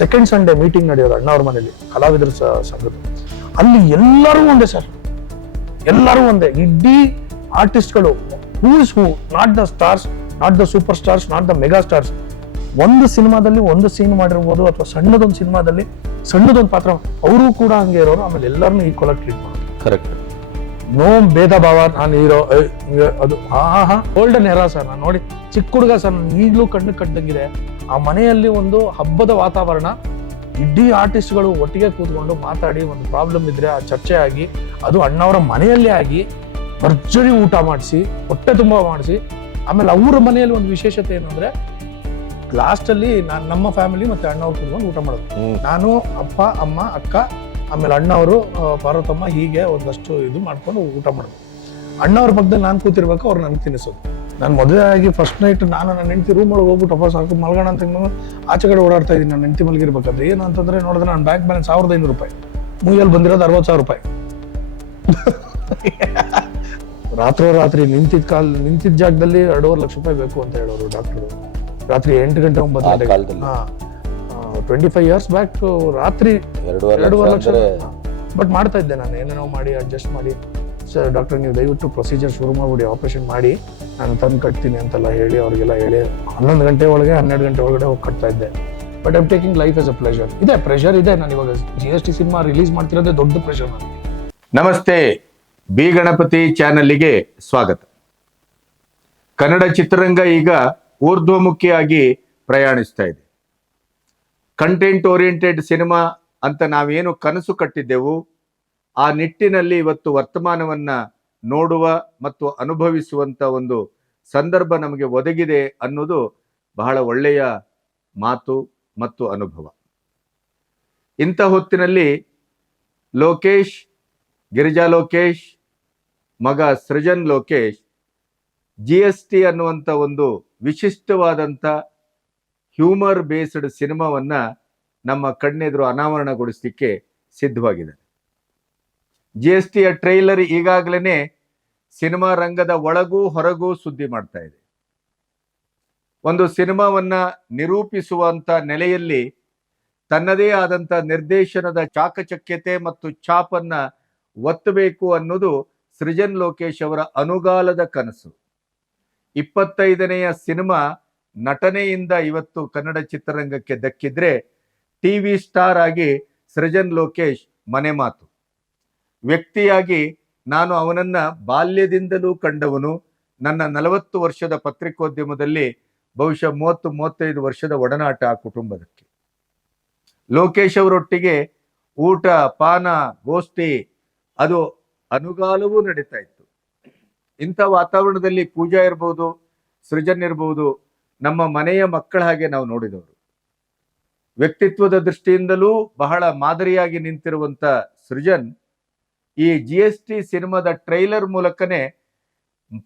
Second Sunday meeting ನಡೆಯೋದು ಅಣ್ಣವ್ರ ಮನೇಲಿ, ಕಲಾವಿದರ ಸಂಘದ. ಅಲ್ಲಿ ಎಲ್ಲರೂ ಒಂದೇ ಸರ್, ಎಲ್ಲರೂ ಒಂದೇ. ಇಡೀ ಆರ್ಟಿಸ್ಟ್ಗಳು, who is who, not the stars, not the super stars, not the mega stars. ಒಂದು ಸಿನಿಮಾದಲ್ಲಿ ಒಂದು ಸೀನ್ ಮಾಡಿರ್ಬೋದು, ಅಥವಾ ಸಣ್ಣದೊಂದು ಸಿನಿಮಾದಲ್ಲಿ ಸಣ್ಣದೊಂದು ಪಾತ್ರ, ಅವರು ಕೂಡ ಹಂಗೆ ಇರೋರು. ಆಮೇಲೆ ಎಲ್ಲರನ್ನೂ ಈಕ್ವಲ್ ಆಗಿ ಟ್ರೀಟ್ ಮಾಡೋದು. ಕರೆಕ್ಟ್. ನೋ ಭೇದ ಭಾವ. ನಾನು ಹೀರೋ, ಅದು ಗೋಲ್ಡನ್ ಎರಾ ಸರ್. ನಾನು ನೋಡಿ ಚಿಕ್ಕ ಹುಡುಗ ಸರ್, ನಾನು ಈಗಲೂ ಕಣ್ಣು ಕಟ್ಟಂಗಿದೆ. ಆ ಮನೆಯಲ್ಲಿ ಒಂದು ಹಬ್ಬದ ವಾತಾವರಣ, ಇಡೀ ಆರ್ಟಿಸ್ಟ್ಗಳು ಒಟ್ಟಿಗೆ ಕೂತ್ಕೊಂಡು ಮಾತಾಡಿ, ಒಂದು ಪ್ರಾಬ್ಲಮ್ ಇದ್ರೆ ಆ ಚರ್ಚೆ ಆಗಿ, ಅದು ಅಣ್ಣವರ ಮನೆಯಲ್ಲೇ ಆಗಿ, ಭರ್ಜರಿ ಊಟ ಮಾಡಿಸಿ, ಹೊಟ್ಟೆ ತುಂಬ ಮಾಡಿಸಿ. ಆಮೇಲೆ ಅವ್ರ ಮನೆಯಲ್ಲಿ ಒಂದು ವಿಶೇಷತೆ ಏನಂದ್ರೆ, ಲಾಸ್ಟ್ ಅಲ್ಲಿ ನಮ್ಮ ಫ್ಯಾಮಿಲಿ ಮತ್ತೆ ಅಣ್ಣವ್ರು ಕೂತ್ಕೊಂಡು ಊಟ ಮಾಡೋದು. ನಾನು, ಅಪ್ಪ, ಅಮ್ಮ, ಅಕ್ಕ, ಆಮೇಲೆ ಅಣ್ಣವರು, ಪಾರ್ವತಮ್ಮ, ಹೀಗೆ ಒಂದಷ್ಟು ಇದು ಮಾಡ್ಕೊಂಡು ಊಟ ಮಾಡೋದು. ಅಣ್ಣವ್ರ ಪಕ್ಕದಲ್ಲಿ ನಾನು ಕೂತಿರ್ಬೇಕು, ಅವ್ರು ನನಗೆ ತಿನ್ನಿಸೋದು. ನಾನು ಮದುವೆ ಆಗಿ ಫಸ್ಟ್ ನೈಟ್ ನಾನು ನನ್ನ ಹೆಂಡತಿ ರೂಮ್ ಒಳಗೆ ಹೋಗ್ಬಿಟ್ಟು ಅಪ್ಪ ಸಾಕು ಮಲ್ಗೋಣ ಅಂತ ಆಚೆ ಕಡೆ ಓಡಾಡ್ತಾ ಇದ್ದೀನಿ. ನನ್ನ ಹೆಂಡತಿ ಮಲಗಿರ್ಬೇಕಾದ್ರೆ ಏನು ಅಂತಂದ್ರೆ ನೋಡಿದ್ರೆ ನನ್ನ ಬ್ಯಾಂಕ್ ಬ್ಯಾಲೆನ್ಸ್ 1500 ರೂಪಾಯಿ, ಮೂಯಲ್ಲಿ ಬಂದಿರೋದು 60,000 ರೂಪಾಯಿ. ರಾತ್ರಿ ನಿಂತಿದ್ದ ಜಾಗದಲ್ಲಿ 2.5 ಲಕ್ಷ ರೂಪಾಯಿ ಬೇಕು ಅಂತ ಹೇಳೋರು ಡಾಕ್ಟರು. ರಾತ್ರಿ 8 ಗಂಟೆ 9 ಗಂಟೆಗೆ. 25 years ಬ್ಯಾಕ್ ರಾತ್ರಿ 2.5 ಲಕ್ಷ. ಬಟ್ ಮಾಡ್ತಾ ಇದ್ದೆ ನಾನು, ಏನೇನೋ ಮಾಡಿ ಅಡ್ಜಸ್ಟ್ ಮಾಡಿ. ಸರ್ ಡಾಕ್ಟರ್, ನೀವು ದಯವಿಟ್ಟು ಪ್ರೊಸೀಜರ್ ಶುರು ಮಾಡ್ಬಿಡಿ, ಆಪರೇಷನ್ ಮಾಡಿ ನಾನು ತಂದು ಕಟ್ತೀನಿ ಅಂತೆಲ್ಲ ಹೇಳಿ, ಅವ್ರಿಗೆಲ್ಲ ಹೇಳಿ 11 ಗಂಟೆ ಒಳಗೆ 12 ಗಂಟೆ ಒಳಗಡೆ ಹೋಗಿ ಕಟ್ತಾ ಇದ್ದೆ. But I'm taking life as a pleasure. ಇದೆ ಪ್ರೆಷರ್ ಇದೆ. ನಾನು ಇವಾಗ GST ಸಿನಿಮಾ ರಿಲೀಸ್ ಮಾಡ್ತಿರೋದೇ ದೊಡ್ಡ ಪ್ರೆಷರ್ ನನಗೆ. ನಮಸ್ತೆ, ಬಿ ಗಣಪತಿ ಚಾನಲ್ಗೆ ಸ್ವಾಗತ. ಕನ್ನಡ ಚಿತ್ರರಂಗ ಈಗ ಊರ್ಧ್ವಮುಖಿಯಾಗಿ ಪ್ರಯಾಣಿಸ್ತಾ ಇದೆ. ಕಂಟೆಂಟ್ ಓರಿಯೆಂಟೆಡ್ ಸಿನಿಮಾ ಅಂತ ನಾವೇನು ಕನಸು ಕಟ್ಟಿದ್ದೆವು, ಆ ನಿಟ್ಟಿನಲ್ಲಿ ಇವತ್ತು ವರ್ತಮಾನವನ್ನ ನೋಡುವ ಮತ್ತು ಅನುಭವಿಸುವಂತ ಒಂದು ಸಂದರ್ಭ ನಮಗೆ ಒದಗಿದೆ ಅನ್ನೋದು ಬಹಳ ಒಳ್ಳೆಯ ಮಾತು ಮತ್ತು ಅನುಭವ. ಇಂಥ ಹೊತ್ತಿನಲ್ಲಿ ಲೋಕೇಶ್, ಗಿರಿಜಾ ಲೋಕೇಶ್, ಮಗ ಸೃಜನ್ ಲೋಕೇಶ್ GST ಅನ್ನುವಂಥ ಒಂದು ವಿಶಿಷ್ಟವಾದಂಥ ಹ್ಯೂಮರ್ ಬೇಸ್ಡ್ ಸಿನಿಮಾವನ್ನ ನಮ್ಮ ಕಣ್ಣೆದುರು ಅನಾವರಣಗೊಳಿಸಲಿಕ್ಕೆ ಸಿದ್ಧವಾಗಿದೆ. GSTಯ ಟ್ರೈಲರ್ ಈಗಾಗಲೇ ಸಿನಿಮಾ ರಂಗದ ಒಳಗೂ ಹೊರಗೂ ಸುದ್ದಿ ಮಾಡ್ತಾ ಇದೆ. ಒಂದು ಸಿನಿಮಾವನ್ನ ನಿರೂಪಿಸುವಂತ ನೆಲೆಯಲ್ಲಿ ತನ್ನದೇ ಆದಂತ ನಿರ್ದೇಶನದ ಚಾಕಚಕ್ಯತೆ ಮತ್ತು ಛಾಪನ್ನ ಒತ್ತಬೇಕು ಅನ್ನೋದು ಸೃಜನ್ ಲೋಕೇಶ್ ಅವರ ಅನುಗಾಲದ ಕನಸು. 25ನೇಯ ಸಿನಿಮಾ ನಟನೆಯಿಂದ ಇವತ್ತು ಕನ್ನಡ ಚಿತ್ರರಂಗಕ್ಕೆ ದಕ್ಕಿದ್ರೆ, TV ಸ್ಟಾರ್ ಆಗಿ ಸೃಜನ್ ಲೋಕೇಶ್ ಮನೆ ಮಾತು. ವ್ಯಕ್ತಿಯಾಗಿ ನಾನು ಅವನನ್ನ ಬಾಲ್ಯದಿಂದಲೂ ಕಂಡವನು. ನನ್ನ 40 ವರ್ಷದ ಪತ್ರಿಕೋದ್ಯಮದಲ್ಲಿ ಬಹುಶಃ 30-35 ವರ್ಷದ ಒಡನಾಟ ಆ ಕುಟುಂಬದಕ್ಕೆ. ಲೋಕೇಶ್ ಅವರೊಟ್ಟಿಗೆ ಊಟ, ಪಾನ, ಗೋಷ್ಠಿ, ಅದು ಅನುಗಾಲವೂ ನಡೀತಾ ಇತ್ತು. ಇಂಥ ವಾತಾವರಣದಲ್ಲಿ ಪೂಜಾ ಇರ್ಬೋದು, ಸೃಜನ್ ಇರ್ಬೋದು, ನಮ್ಮ ಮನೆಯ ಮಕ್ಕಳ ಹಾಗೆ ನಾವು ನೋಡಿದವರು. ವ್ಯಕ್ತಿತ್ವದ ದೃಷ್ಟಿಯಿಂದಲೂ ಬಹಳ ಮಾದರಿಯಾಗಿ ನಿಂತಿರುವಂತ ಸೃಜನ್ ಈ GST ಸಿನಿಮಾದ ಟ್ರೈಲರ್ ಮೂಲಕನೇ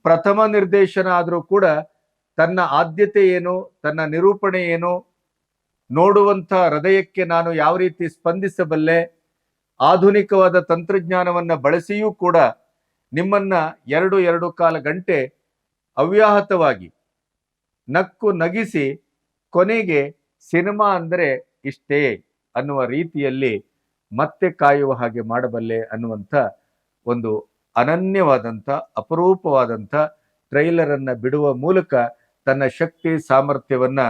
ಪ್ರಥಮ ನಿರ್ದೇಶನ ಆದರೂ ಕೂಡ ತನ್ನ ಆದ್ಯತೆ ಏನು, ತನ್ನ ನಿರೂಪಣೆ ಏನು, ನೋಡುವಂಥ ಹೃದಯಕ್ಕೆ ನಾನು ಯಾವ ರೀತಿ ಸ್ಪಂದಿಸಬಲ್ಲೆ, ಆಧುನಿಕವಾದ ತಂತ್ರಜ್ಞಾನವನ್ನ ಬಳಸಿಯೂ ಕೂಡ ನಿಮ್ಮನ್ನ 2.25 ಗಂಟೆ ಅವ್ಯಾಹತವಾಗಿ ನಕ್ಕು ನಗಿಸಿ ಕೊನೆಗೆ ಸಿನಿಮಾ ಅಂದ್ರೆ ಇಷ್ಟೇ ಅನ್ನುವ ರೀತಿಯಲ್ಲಿ ಮತ್ತೆ ಕಾಯುವ ಹಾಗೆ ಮಾಡಬಲ್ಲೆ ಅನ್ನುವಂಥ ಒಂದು ಅನನ್ಯವಾದಂಥ ಅಪರೂಪವಾದಂಥ ಟ್ರೈಲರ್ ಅನ್ನ ಬಿಡುವ ಮೂಲಕ ತನ್ನ ಶಕ್ತಿ ಸಾಮರ್ಥ್ಯವನ್ನ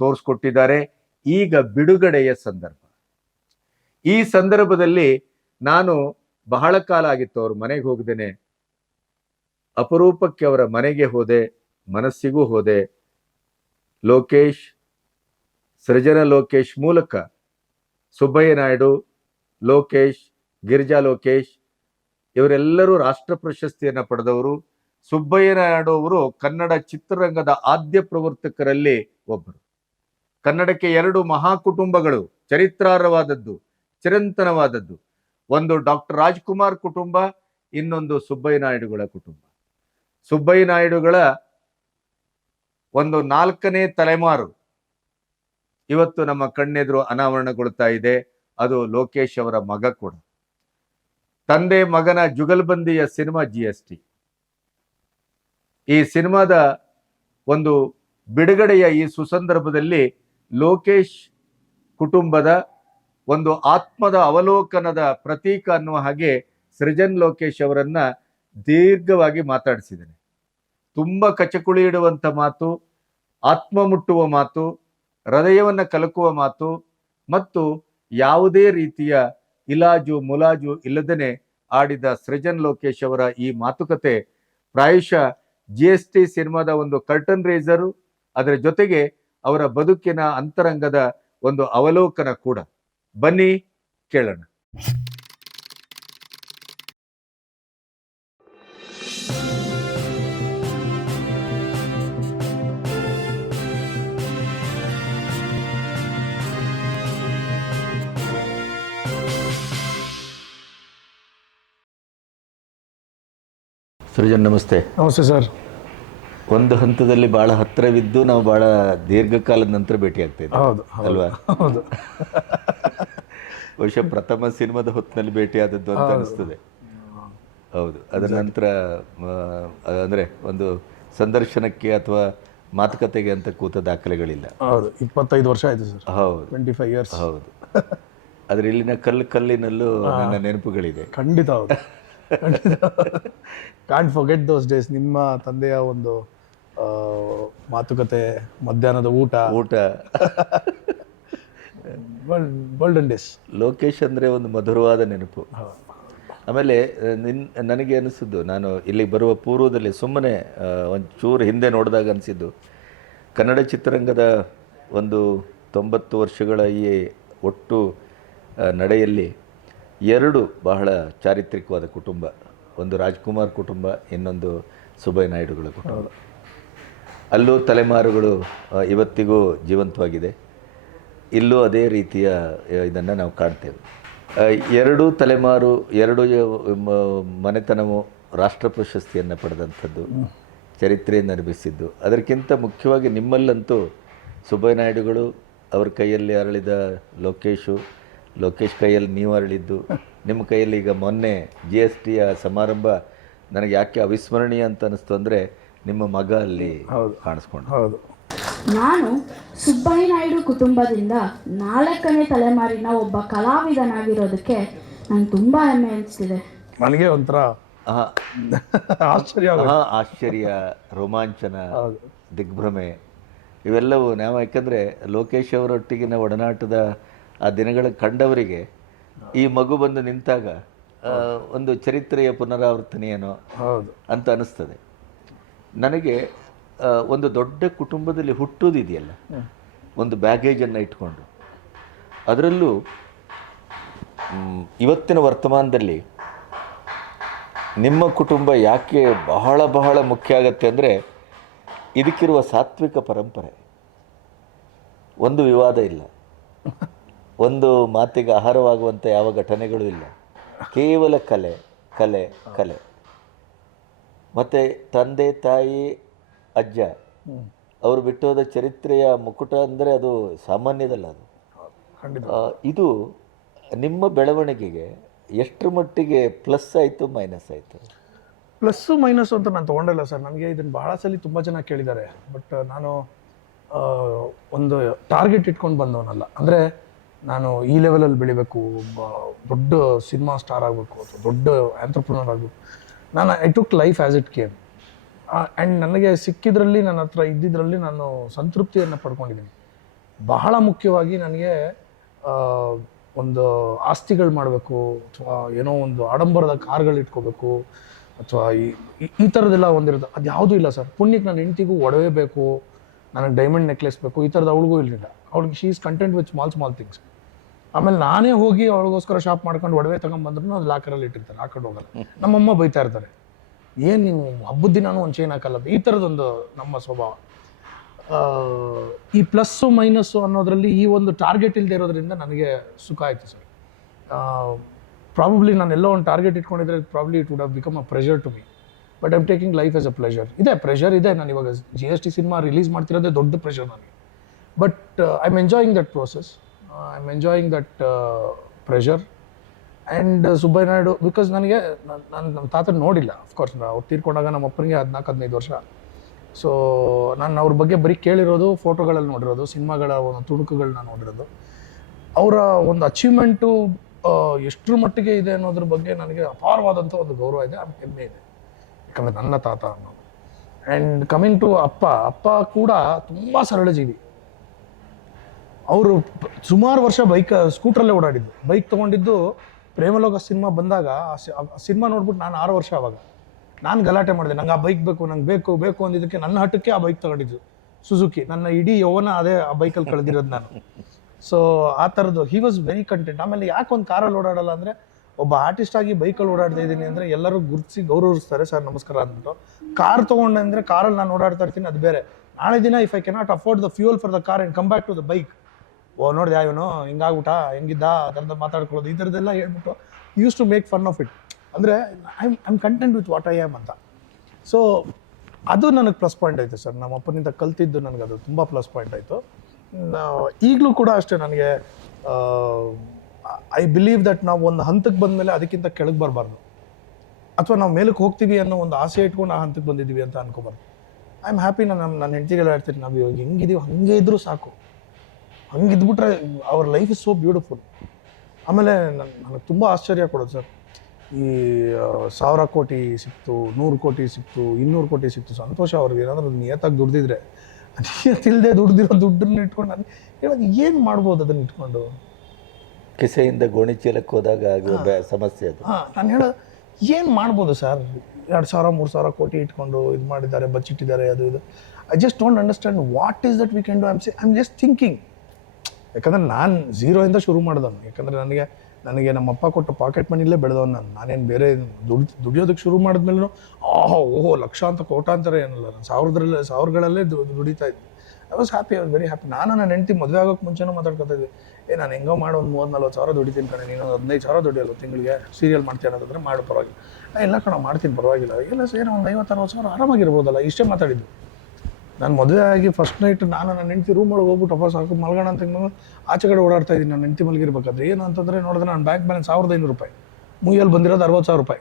ತೋರಿಸ್ಕೊಟ್ಟಿದ್ದಾರೆ. ಈಗ ಬಿಡುಗಡೆಯ ಸಂದರ್ಭ. ಈ ಸಂದರ್ಭದಲ್ಲಿ ನಾನು ಬಹಳ ಕಾಲ ಆಗಿತ್ತು ಅವ್ರ ಮನೆಗೆ ಹೋಗದೇನೆ. ಅಪರೂಪಕ್ಕೆ ಅವರ ಮನೆಗೆ ಹೋದೆ, ಮನಸ್ಸಿಗೂ ಹೋದೆ. ಲೋಕೇಶ್, ಸೃಜನ ಲೋಕೇಶ್ ಮೂಲಕ ಸುಬ್ಬಯ್ಯ ನಾಯ್ಡು, ಲೋಕೇಶ್, ಗಿರಿಜಾ ಲೋಕೇಶ್ ಇವರೆಲ್ಲರೂ ರಾಷ್ಟ್ರ ಪ್ರಶಸ್ತಿಯನ್ನು ಪಡೆದವರು. ಸುಬ್ಬಯ್ಯ ನಾಯ್ಡು ಅವರು ಕನ್ನಡ ಚಿತ್ರರಂಗದ ಆದ್ಯ ಪ್ರವರ್ತಕರಲ್ಲಿ ಒಬ್ಬರು. ಕನ್ನಡಕ್ಕೆ 2 ಮಹಾ ಕುಟುಂಬಗಳು, ಚರಿತ್ರಾರ್ಹವಾದದ್ದು, ಚಿರಂತನವಾದದ್ದು. ಒಂದು ಡಾಕ್ಟರ್ ರಾಜ್ಕುಮಾರ್ ಕುಟುಂಬ, ಇನ್ನೊಂದು ಸುಬ್ಬಯ್ಯ ನಾಯ್ಡುಗಳ ಕುಟುಂಬ. ಸುಬ್ಬಯ್ಯ ನಾಯ್ಡುಗಳ ಒಂದು 4ನೇ ತಲೆಮಾರು ಇವತ್ತು ನಮ್ಮ ಕಣ್ಣೆದುರು ಅನಾವರಣಗೊಳ್ತಾ ಇದೆ. ಅದು ಲೋಕೇಶ್ ಅವರ ಮಗ ಕೂಡ. ತಂದೆ ಮಗನ ಜುಗಲ್ಬಂದಿಯ ಸಿನಿಮಾ GST. ಈ ಸಿನಿಮಾದ ಒಂದು ಬಿಡುಗಡೆಯ ಈ ಸುಸಂದರ್ಭದಲ್ಲಿ ಲೋಕೇಶ್ ಕುಟುಂಬದ ಒಂದು ಆತ್ಮದ ಅವಲೋಕನದ ಪ್ರತೀಕ ಅನ್ನುವ ಹಾಗೆ ಸೃಜನ್ ಲೋಕೇಶ್ ಅವರನ್ನ ದೀರ್ಘವಾಗಿ ಮಾತಾಡಿಸಿದ್ದೇನೆ. ತುಂಬ ಕಚಕುಳಿ ಇಡುವಂಥ ಮಾತು, ಆತ್ಮ ಮುಟ್ಟುವ ಮಾತು, ಹೃದಯವನ್ನ ಕಲಕುವ ಮಾತು ಮತ್ತು ಯಾವುದೇ ರೀತಿಯ ಇಲಾಜು ಮುಲಾಜು ಇಲ್ಲದೇನೆ ಆಡಿದ ಸೃಜನ್ ಲೋಕೇಶ್ ಅವರ ಈ ಮಾತುಕತೆ ಪ್ರಾಯಶಃ GST ಸಿನಿಮಾದ ಒಂದು ಕರ್ಟನ್ ರೇಸರು, ಅದರ ಜೊತೆಗೆ ಅವರ ಬದುಕಿನ ಅಂತರಂಗದ ಒಂದು ಅವಲೋಕನ ಕೂಡ. ಬನ್ನಿ ಕೇಳೋಣ. ಸೃಜನ್ ನಮಸ್ತೆ. ನಮಸ್ತೆ ಸರ್. ಒಂದು ಹಂತದಲ್ಲಿ ಬಹಳ ಹತ್ತಿರವಿದ್ದು ನಾವು ಬಹಳ ದೀರ್ಘಕಾಲದ ನಂತರ ಭೇಟಿ ಆಗ್ತಾ ಇದ್ದೀವಿ. ಹೌದು ಅಲ್ವಾ? ಹೌದು. ಬಹುಶಃ ಪ್ರಥಮ ಸಿನಿಮಾದ ಹೊತ್ತಿನಲ್ಲಿ ಭೇಟಿ ಆದದ್ದು ಅಂತ ಅನಿಸ್ತದೆ. ಹೌದು. ಅದರ ನಂತರ ಅಂದ್ರೆ ಒಂದು ಸಂದರ್ಶನಕ್ಕೆ ಅಥವಾ ಮಾತುಕತೆಗೆ ಅಂತ ಕೂತ ದಾಖಲೆಗಳಿಲ್ಲ. ಹೌದು, 25 ವರ್ಷ ಆಯ್ತು ಸರ್. ಹೌದು, 25 ಇಯರ್ಸ್. ಹೌದು. ಆದ್ರೆ ಇಲ್ಲಿನ ಕಲ್ಲಿನಲ್ಲೂ ನನ್ನ ನೆನಪುಗಳಿದೆ. ಖಂಡಿತ. ಹೌದು, ಕಾಂಟ್ ಫರ್ಗೆಟ್ ದೋಸ್ ಡೇಸ್. ನಿಮ್ಮ ತಂದೆಯ ಒಂದು ಮಾತುಕತೆ, ಮಧ್ಯಾಹ್ನದ ಊಟ ಗೋಲ್ಡನ್ ಡೇಸ್. ಲೋಕೇಶ್ ಅಂದ್ರೆ ಒಂದು ಮಧುರವಾದ ನೆನಪು. ಆಮೇಲೆ ನನಗೆ ಅನಿಸಿದ್ದು, ನಾನು ಇಲ್ಲಿಗೆ ಬರುವ ಪೂರ್ವದಲ್ಲಿ ಸುಮ್ಮನೆ ಒಂಚೂರು ಹಿಂದೆ ನೋಡಿದಾಗ ಅನಿಸಿದ್ದು, ಕನ್ನಡ ಚಿತ್ರರಂಗದ ಒಂದು 90 ವರ್ಷಗಳ ಈ ಒಟ್ಟು ನಡೆಯಲ್ಲಿ 2 ಬಹಳ ಚಾರಿತ್ರಿಕವಾದ ಕುಟುಂಬ, ಒಂದು ರಾಜ್ಕುಮಾರ್ ಕುಟುಂಬ, ಇನ್ನೊಂದು ಸುಬ್ಬಯ್ಯ ನಾಯ್ಡುಗಳ ಕುಟುಂಬ. ಅಲ್ಲೂ ತಲೆಮಾರುಗಳು ಇವತ್ತಿಗೂ ಜೀವಂತವಾಗಿದೆ. ಇಲ್ಲೂ ಅದೇ ರೀತಿಯ ಇದನ್ನು ನಾವು ಕಾಣ್ತೇವೆ. 2 ತಲೆಮಾರು, 2 ಮನೆತನವು ರಾಷ್ಟ್ರ ಪ್ರಶಸ್ತಿಯನ್ನು ಪಡೆದಂಥದ್ದು, ಚರಿತ್ರೆಯನ್ನು ನಿರ್ಮಿಸಿದ್ದು. ಅದಕ್ಕಿಂತ ಮುಖ್ಯವಾಗಿ ನಿಮ್ಮಲ್ಲಂತೂ ಸುಬ್ಬಯ್ಯ ನಾಯ್ಡುಗಳು ಅವ್ರ ಕೈಯಲ್ಲಿ ಅರಳಿದ ಲೋಕೇಶ್ ಕೈಯಲ್ಲಿ ನೀವು ಅರಳಿದ್ದು, ನಿಮ್ಮ ಕೈಯಲ್ಲಿ ಈಗ ಮೊನ್ನೆ GSTಯ ಸಮಾರಂಭ ನನಗೆ ಯಾಕೆ ಅವಿಸ್ಮರಣೀಯ ಅಂತ ಅನಿಸ್ತು ಅಂದರೆ, ನಿಮ್ಮ ಮಗ ಅಲ್ಲಿ ಕಾಣಿಸ್ಕೊಂಡು. ಹೌದು. ನಾನು ಸುಬ್ಬಯ್ಯ ನಾಯ್ಡು ಕುಟುಂಬದಿಂದ 4ನೇ ತಲೆಮಾರಿನ ಒಬ್ಬ ಕಲಾವಿದನಾಗಿರೋದಕ್ಕೆ ನಂಗೆ ತುಂಬ ಹೆಮ್ಮೆ ಅನಿಸ್ತಿದೆ. ನನಗೆ ಒಂಥರ ಆಶ್ಚರ್ಯ, ರೋಮಾಂಚನ, ದಿಗ್ಭ್ರಮೆ ಇವೆಲ್ಲವೂ ನಾವು, ಯಾಕಂದರೆ ಲೋಕೇಶ್ ಅವರೊಟ್ಟಿಗಿನ ಒಡನಾಟದ ಆ ದಿನಗಳ ಕಂಡವರಿಗೆ ಈ ಮಗು ಬಂದು ನಿಂತಾಗ ಒಂದು ಚರಿತ್ರೆಯ ಪುನರಾವರ್ತನೆ ಏನೋ ಅಂತ ಅನಿಸ್ತದೆ. ನನಗೆ ಒಂದು ದೊಡ್ಡ ಕುಟುಂಬದಲ್ಲಿ ಹುಟ್ಟೋದಿದೆಯಲ್ಲ, ಒಂದು ಬ್ಯಾಗೇಜನ್ನು ಇಟ್ಕೊಂಡು, ಅದರಲ್ಲೂ ಇವತ್ತಿನ ವರ್ತಮಾನದಲ್ಲಿ ನಿಮ್ಮ ಕುಟುಂಬ ಯಾಕೆ ಬಹಳ ಬಹಳ ಮುಖ್ಯ ಆಗತ್ತೆ ಅಂದರೆ, ಇದಕ್ಕಿರುವ ಸಾತ್ವಿಕ ಪರಂಪರೆ. ಒಂದು ವಿವಾದ ಇಲ್ಲ, ಒಂದು ಮಾತಿಗೆ ಆಹಾರವಾಗುವಂಥ ಯಾವ ಘಟನೆಗಳು ಇಲ್ಲ. ಕೇವಲ ಕಲೆ ಕಲೆ ಕಲೆ. ಮತ್ತು ತಂದೆ, ತಾಯಿ, ಅಜ್ಜ ಅವರು ಬಿಟ್ಟೋದ ಚರಿತ್ರೆಯ ಮುಕುಟ ಅಂದರೆ ಅದು ಸಾಮಾನ್ಯದಲ್ಲ. ಅದು ಇದು ನಿಮ್ಮ ಬೆಳವಣಿಗೆಗೆ ಎಷ್ಟರ ಮಟ್ಟಿಗೆ ಪ್ಲಸ್ ಆಯಿತು, ಮೈನಸ್ ಆಯಿತು? ಪ್ಲಸ್ಸು ಮೈನಸ್ಸು ಅಂತ ನಾನು ತೊಗೊಂಡಿಲ್ಲ ಸರ್. ನನಗೆ ಇದನ್ನು ಬಹಳ ಸಲ ತುಂಬ ಜನ ಕೇಳಿದ್ದಾರೆ. ಬಟ್ ನಾನು ಒಂದು ಟಾರ್ಗೆಟ್ ಇಟ್ಕೊಂಡು ಬಂದವನಲ್ಲ. ಅಂದರೆ ನಾನು ಈ ಲೆವೆಲಲ್ಲಿ ಬೆಳಿಬೇಕು, ದೊಡ್ಡ ಸಿನಿಮಾ ಸ್ಟಾರ್ ಆಗಬೇಕು ಅಥವಾ ದೊಡ್ಡ ಆಂಟ್ರಪ್ರನರ್ ಆಗಬೇಕು. I took life as it came. And ನನಗೆ ಸಿಕ್ಕಿದ್ರಲ್ಲಿ, ನನ್ನ ಹತ್ರ ಇದ್ದಿದ್ರಲ್ಲಿ ನಾನು ಸಂತೃಪ್ತಿಯನ್ನು ಪಡ್ಕೊಂಡಿದ್ದೀನಿ. ಬಹಳ ಮುಖ್ಯವಾಗಿ ನನಗೆ ಒಂದು ಆಸ್ತಿಗಳು ಮಾಡಬೇಕು ಅಥವಾ ಏನೋ ಒಂದು ಆಡಂಬರದ ಕಾರ್ಗಳು ಇಟ್ಕೋಬೇಕು ಅಥವಾ ಈ ಥರದ್ದೆಲ್ಲ ಒಂದಿರುತ್ತೆ. ಅದು ಯಾವುದೂ ಇಲ್ಲ ಸರ್. ಪುಣ್ಯಕ್ಕೆ ನನ್ನ ಹೆಂಡ್ತಿಗೂ ಒಡವೆ ಬೇಕು, ನನಗೆ ಡೈಮಂಡ್ ನೆಕ್ಲೆಸ್ ಬೇಕು, ಈ ಥರದ್ದು ಅವಳಿಗೂ ಇರಲಿಲ್ಲ. ಅವಳಿಗೆ she is content with small things. ಆಮೇಲೆ ನಾನೇ ಹೋಗಿ ಅವಳಿಗೋಸ್ಕರ ಶಾಪ್ ಮಾಡ್ಕೊಂಡು ಒಡವೆ ತೊಗೊಂಡ್ಬಂದ್ರೂ ಅದು ಲಾಕರಲ್ಲಿ ಇಟ್ಟಿರ್ತಾರೆ, ಹಾಕೊಂಡು ಹೋಗಲ್ಲ. ನಮ್ಮಮ್ಮ ಬೈತಾ ಇರ್ತಾರೆ, ಏನು ನೀವು ಹಬ್ಬದ ದಿನಾನು ಒಂದು ಚೈನ್ ಹಾಕಲ್ಲ, ಈ ಥರದೊಂದು ನಮ್ಮ ಸ್ವಭಾವ. ಈ ಪ್ಲಸ್ಸು ಮೈನಸ್ಸು ಅನ್ನೋದರಲ್ಲಿ ಈ ಒಂದು ಟಾರ್ಗೆಟ್ ಇಲ್ಲದೆ ಇರೋದ್ರಿಂದ ನನಗೆ ಸುಖ ಆಯಿತು ಸರ್. ಪ್ರಾಬಬ್ಲಿ ನಾನು ಎಲ್ಲೋ ಒಂದು ಟಾರ್ಗೆಟ್ ಇಟ್ಕೊಂಡಿದ್ರೆ probably it would have become a pressure to me. But I am taking life as a pleasure. Pressure ಇದೆ. ನಾನು ಇವಾಗ GST ಸಿನಿಮಾ ರಿಲೀಸ್ ಮಾಡ್ತಿರೋದೇ ದೊಡ್ಡ ಪ್ರೆಷರ್ ನನಗೆ. But I am enjoying that process, I am enjoying that pressure. And Subbaiah Naidu, because ನನಗೆ ನಾನು ನಮ್ಮ ತಾತನ ನೋಡಿಲ್ಲ. ಅಫ್ಕೋರ್ಸ್ ಅವ್ರು ತೀರ್ಕೊಂಡಾಗ ನಮ್ಮ ಅಪ್ಪನಿಗೆ 14-15 ವರ್ಷ. ಸೊ ನಾನು ಅವ್ರ ಬಗ್ಗೆ ಬರೀ ಕೇಳಿರೋದು, ಫೋಟೋಗಳಲ್ಲಿ ನೋಡಿರೋದು, ಸಿನಿಮಾಗಳ ಒಂದು ತುಣುಕುಗಳನ್ನ ನೋಡಿರೋದು. ಅವರ ಒಂದು ಅಚೀವ್ಮೆಂಟು ಎಷ್ಟರ ಮಟ್ಟಿಗೆ ಇದೆ ಅನ್ನೋದ್ರ ಬಗ್ಗೆ ನನಗೆ ಅಪಾರವಾದಂಥ ಒಂದು ಗೌರವ ಇದೆ, ಹೆಮ್ಮೆ ಇದೆ. ಯಾಕಂದರೆ ನನ್ನ ತಾತ ಅನ್ನೋದು. ಆ್ಯಂಡ್ ಕಮಿಂಗ್ ಟು ಅಪ್ಪ ಕೂಡ ತುಂಬ ಸರಳ ಜೀವಿ. ಅವರು ಸುಮಾರು ವರ್ಷ ಸ್ಕೂಟ್ರಲ್ಲೇ ಓಡಾಡಿದ್ದು. ಬೈಕ್ ತೊಗೊಂಡಿದ್ದು ಪ್ರೇಮಲೋಕ ಸಿನಿಮಾ ಬಂದಾಗ ಆ ಸಿನಿಮಾ ನೋಡ್ಬಿಟ್ಟು ನಾನು 6 ವರ್ಷ ಆವಾಗ ನಾನು ಗಲಾಟೆ ಮಾಡಿದೆ, ನಂಗೆ ಆ ಬೈಕ್ ಬೇಕು, ನಂಗೆ ಬೇಕು ಅಂದಿದ್ದಕ್ಕೆ ನನ್ನ ಹಟ್ಟಕ್ಕೆ ಆ ಬೈಕ್ ತಗೊಂಡಿದ್ದು ಸುಜುಕಿ. ನನ್ನ ಇಡೀ ಯೌವನ ಅದೇ ಆ ಬೈಕಲ್ಲಿ ಕಳೆದಿರೋದು ನಾನು. ಸೊ ಆ ಥರದ್ದು ಹಿ ವಾಸ್ ವೆರಿ ಕಂಟೆಂಟ್. ಆಮೇಲೆ ಯಾಕೆ ಒಂದು ಕಾರಲ್ಲಿ ಓಡಾಡಲ್ಲ ಅಂದರೆ, ಒಬ್ಬ ಆರ್ಟಿಸ್ಟ್ ಆಗಿ ಬೈಕಲ್ಲಿ ಓಡಾಡ್ತಾ ಇದ್ದೀನಿ ಅಂದರೆ ಎಲ್ಲರೂ ಗುರುತಿಸಿ ಗೌರವಿಸ್ತಾರೆ, ಸರ್ ನಮಸ್ಕಾರ ಅಂದ್ಬಿಟ್ಟು. ಕಾರ್ ತೊಗೊಂಡೆ ಅಂದರೆ ಕಾರಲ್ಲಿ ನಾನು ಓಡಾಡ್ತಾ ಇರ್ತೀನಿ, ಅದು ಬೇರೆ. ನಾಳೆ ದಿನ if I cannot afford the fuel for the car and come back to the bike, ನೋಡಿದೆ ಇವನು ಹಿಂಗಾಗ್ಬಿಟ್ಟ, ಹೆಂಗಿದ್ದ, ಅದರಿಂದ ಮಾತಾಡ್ಕೊಳ್ಳೋದು, ಈ ಥರದ್ದೆಲ್ಲ ಹೇಳ್ಬಿಟ್ಟು use to make fun of it. ಅಂದರೆ I'm content with what I am ಅಂತ. ಸೊ ಅದು ನನಗೆ ಪ್ಲಸ್ ಪಾಯಿಂಟ್ ಆಯಿತು ಸರ್. ನಮ್ಮ ಅಪ್ಪನಿಂದ ಕಲ್ತಿದ್ದು ನನಗೆ ಅದು ತುಂಬ ಪ್ಲಸ್ ಪಾಯಿಂಟ್ ಆಯಿತು. ಈಗಲೂ ಕೂಡ ಅಷ್ಟೇ, ನನಗೆ ಐ ಬಿಲೀವ್ ದಟ್ ನಾವು ಒಂದು ಹಂತಕ್ಕೆ ಬಂದಮೇಲೆ ಅದಕ್ಕಿಂತ ಕೆಳಗೆ ಬರಬಾರ್ದು, ಅಥವಾ ನಾವು ಮೇಲಕ್ಕೆ ಹೋಗ್ತೀವಿ ಅನ್ನೋ ಒಂದು ಆಸೆ ಇಟ್ಕೊಂಡು ಆ ಹಂತಕ್ಕೆ ಬಂದಿದ್ದೀವಿ ಅಂತ ಅನ್ಕೋಬಾರ್ದು. I am happy. ನನ್ನ ಹೆಂಡತಿಗೆಲ್ಲ ಹೇಳ್ತೀನಿ, ನಾವು ಇವಾಗ ಹೆಂಗಿದೀವಿ ಹಾಗೆ ಇದ್ರೂ ಸಾಕು, ಹಂಗಿದ್ಬಿಟ್ರೆ ಅವ್ರ ಲೈಫ್ ಇಸ್ ಸೋ ಬ್ಯೂಟಿಫುಲ್. ಆಮೇಲೆ ನನಗೆ ತುಂಬ ಆಶ್ಚರ್ಯ ಕೊಡೋದು ಸರ್, ಈ 1000 ಕೋಟಿ ಸಿಕ್ತು, 100 ಕೋಟಿ ಸಿಕ್ತು, 200 ಕೋಟಿ ಸಿಕ್ತು, ಸಂತೋಷ. ಅವ್ರಿಗೆ ಏನಾದರೂ ನಿಯತ್ತಾಗಿ ದುಡ್ದಿದ್ರೆ, ನಿಯತ್ತಿಲ್ಲದೆ ದುಡ್ದಿರೋ ದುಡ್ಡನ್ನ ಇಟ್ಕೊಂಡು ನಾನು ಹೇಳೋದು ಏನು ಮಾಡ್ಬೋದು ಅದನ್ನ ಇಟ್ಕೊಂಡು? ಕಿಸೆಯಿಂದ ಗೋಣಿ ಚೀಲಕ್ಕೆ ಹೋದಾಗ ಆಗುವ ಸಮಸ್ಯೆ ಅದು. ನಾನು ಹೇಳೋದು ಏನು ಮಾಡ್ಬೋದು ಸರ್? 2000 3000 ಕೋಟಿ ಇಟ್ಕೊಂಡು ಇದು ಮಾಡಿದ್ದಾರೆ, ಬಚ್ಚಿಟ್ಟಿದ್ದಾರೆ, ಅದು ಇದು. I just don't understand what is that we can do. I am just thinking. ಯಾಕಂದರೆ ನಾನು 0ಇಂದ ಶುರು ಮಾಡಿದವನು. ಯಾಕಂದರೆ ನನಗೆ ನಮ್ಮಪ್ಪ ಕೊಟ್ಟ ಪಾಕೆಟ್ ಮನಿಲೇ ಬೆಳೆದವನು ನಾನೇನು ಬೇರೆ ದುಡಿಯೋದಕ್ಕೆ ಶುರು ಮಾಡಿದ್ಮೇಲೆ ಓಹೋ ಲಕ್ಷಾಂತರ ಕೋಟಾಂತರ ಏನಲ್ಲ, ನಾನು ಸಾವಿರಗಳಲ್ಲೇ ದುಡಿತಾ ಇದ್ದೆ. I was happy, I was very happy. ನಾನು ನನ್ನ ಹೆಂಡತಿ ಮದುವೆ ಆಗೋಕ್ಕೆ ಮುಂಚೆನೂ ಮಾತಾಡ್ಕೊತಾ ಇದ್ದೆ, ನಾನು ಹೆಂಗೋ ಮಾಡೋ ಒಂದು 30-40 ಸಾವಿರ ದುಡಿತೀನಿ ಕಣೆ, ನೀನು 15,000 ದುಡಿಯೋಲ್ಲ ತಿಂಗಳಿಗೆ, ಸೀರಿಯಲ್ ಮಾಡ್ತೀನಿ ಅನ್ನೋದಾದ್ರೆ ಮಾಡು ಪರವಾಗಿಲ್ಲ. ಎಲ್ಲ ಕಣ ಮಾಡ್ತೀನಿ ಪರವಾಗಿಲ್ಲ, ಎಲ್ಲ ಸೇರಿ ಒಂದು 50-60 ಸಾವಿರ ಆರಾಮಾಗಿರ್ಬೋದಲ್ಲ, ಇಷ್ಟೇ ಮಾತಾಡಿದ್ದು. ನಾನು ಮದುವೆ ಆಗಿ ಫಸ್ಟ್ ನೈಟ್ ನಾನು ನನ್ನ ಹೆಂಡತಿ ರೂಮ್ ಒಳಗೆ ಹೋಗ್ಬಿಟ್ಟು ವಾಪಸ್ ಹಾಕಿ ಮಲ್ಗೋಣ ಅಂತ ಆಚೆ ಕಡೆ ಓಡಾಡ್ತಾ ಇದ್ದೀನಿ. ನನ್ನ ಹೆಂಡತಿ ಮಲಗಿರ್ಬೇಕಾದ್ರೆ ಏನು ಅಂತಂದರೆ ನೋಡಿದ್ರೆ ನನ್ನ ಬ್ಯಾಂಕ್ ಬ್ಯಾಲೆನ್ಸ್ 1,500 ರೂಪಾಯಿ, ಮುಯ್ಯಲ್ಲಿ ಬಂದಿರೋದು 60,000 ರೂಪಾಯಿ.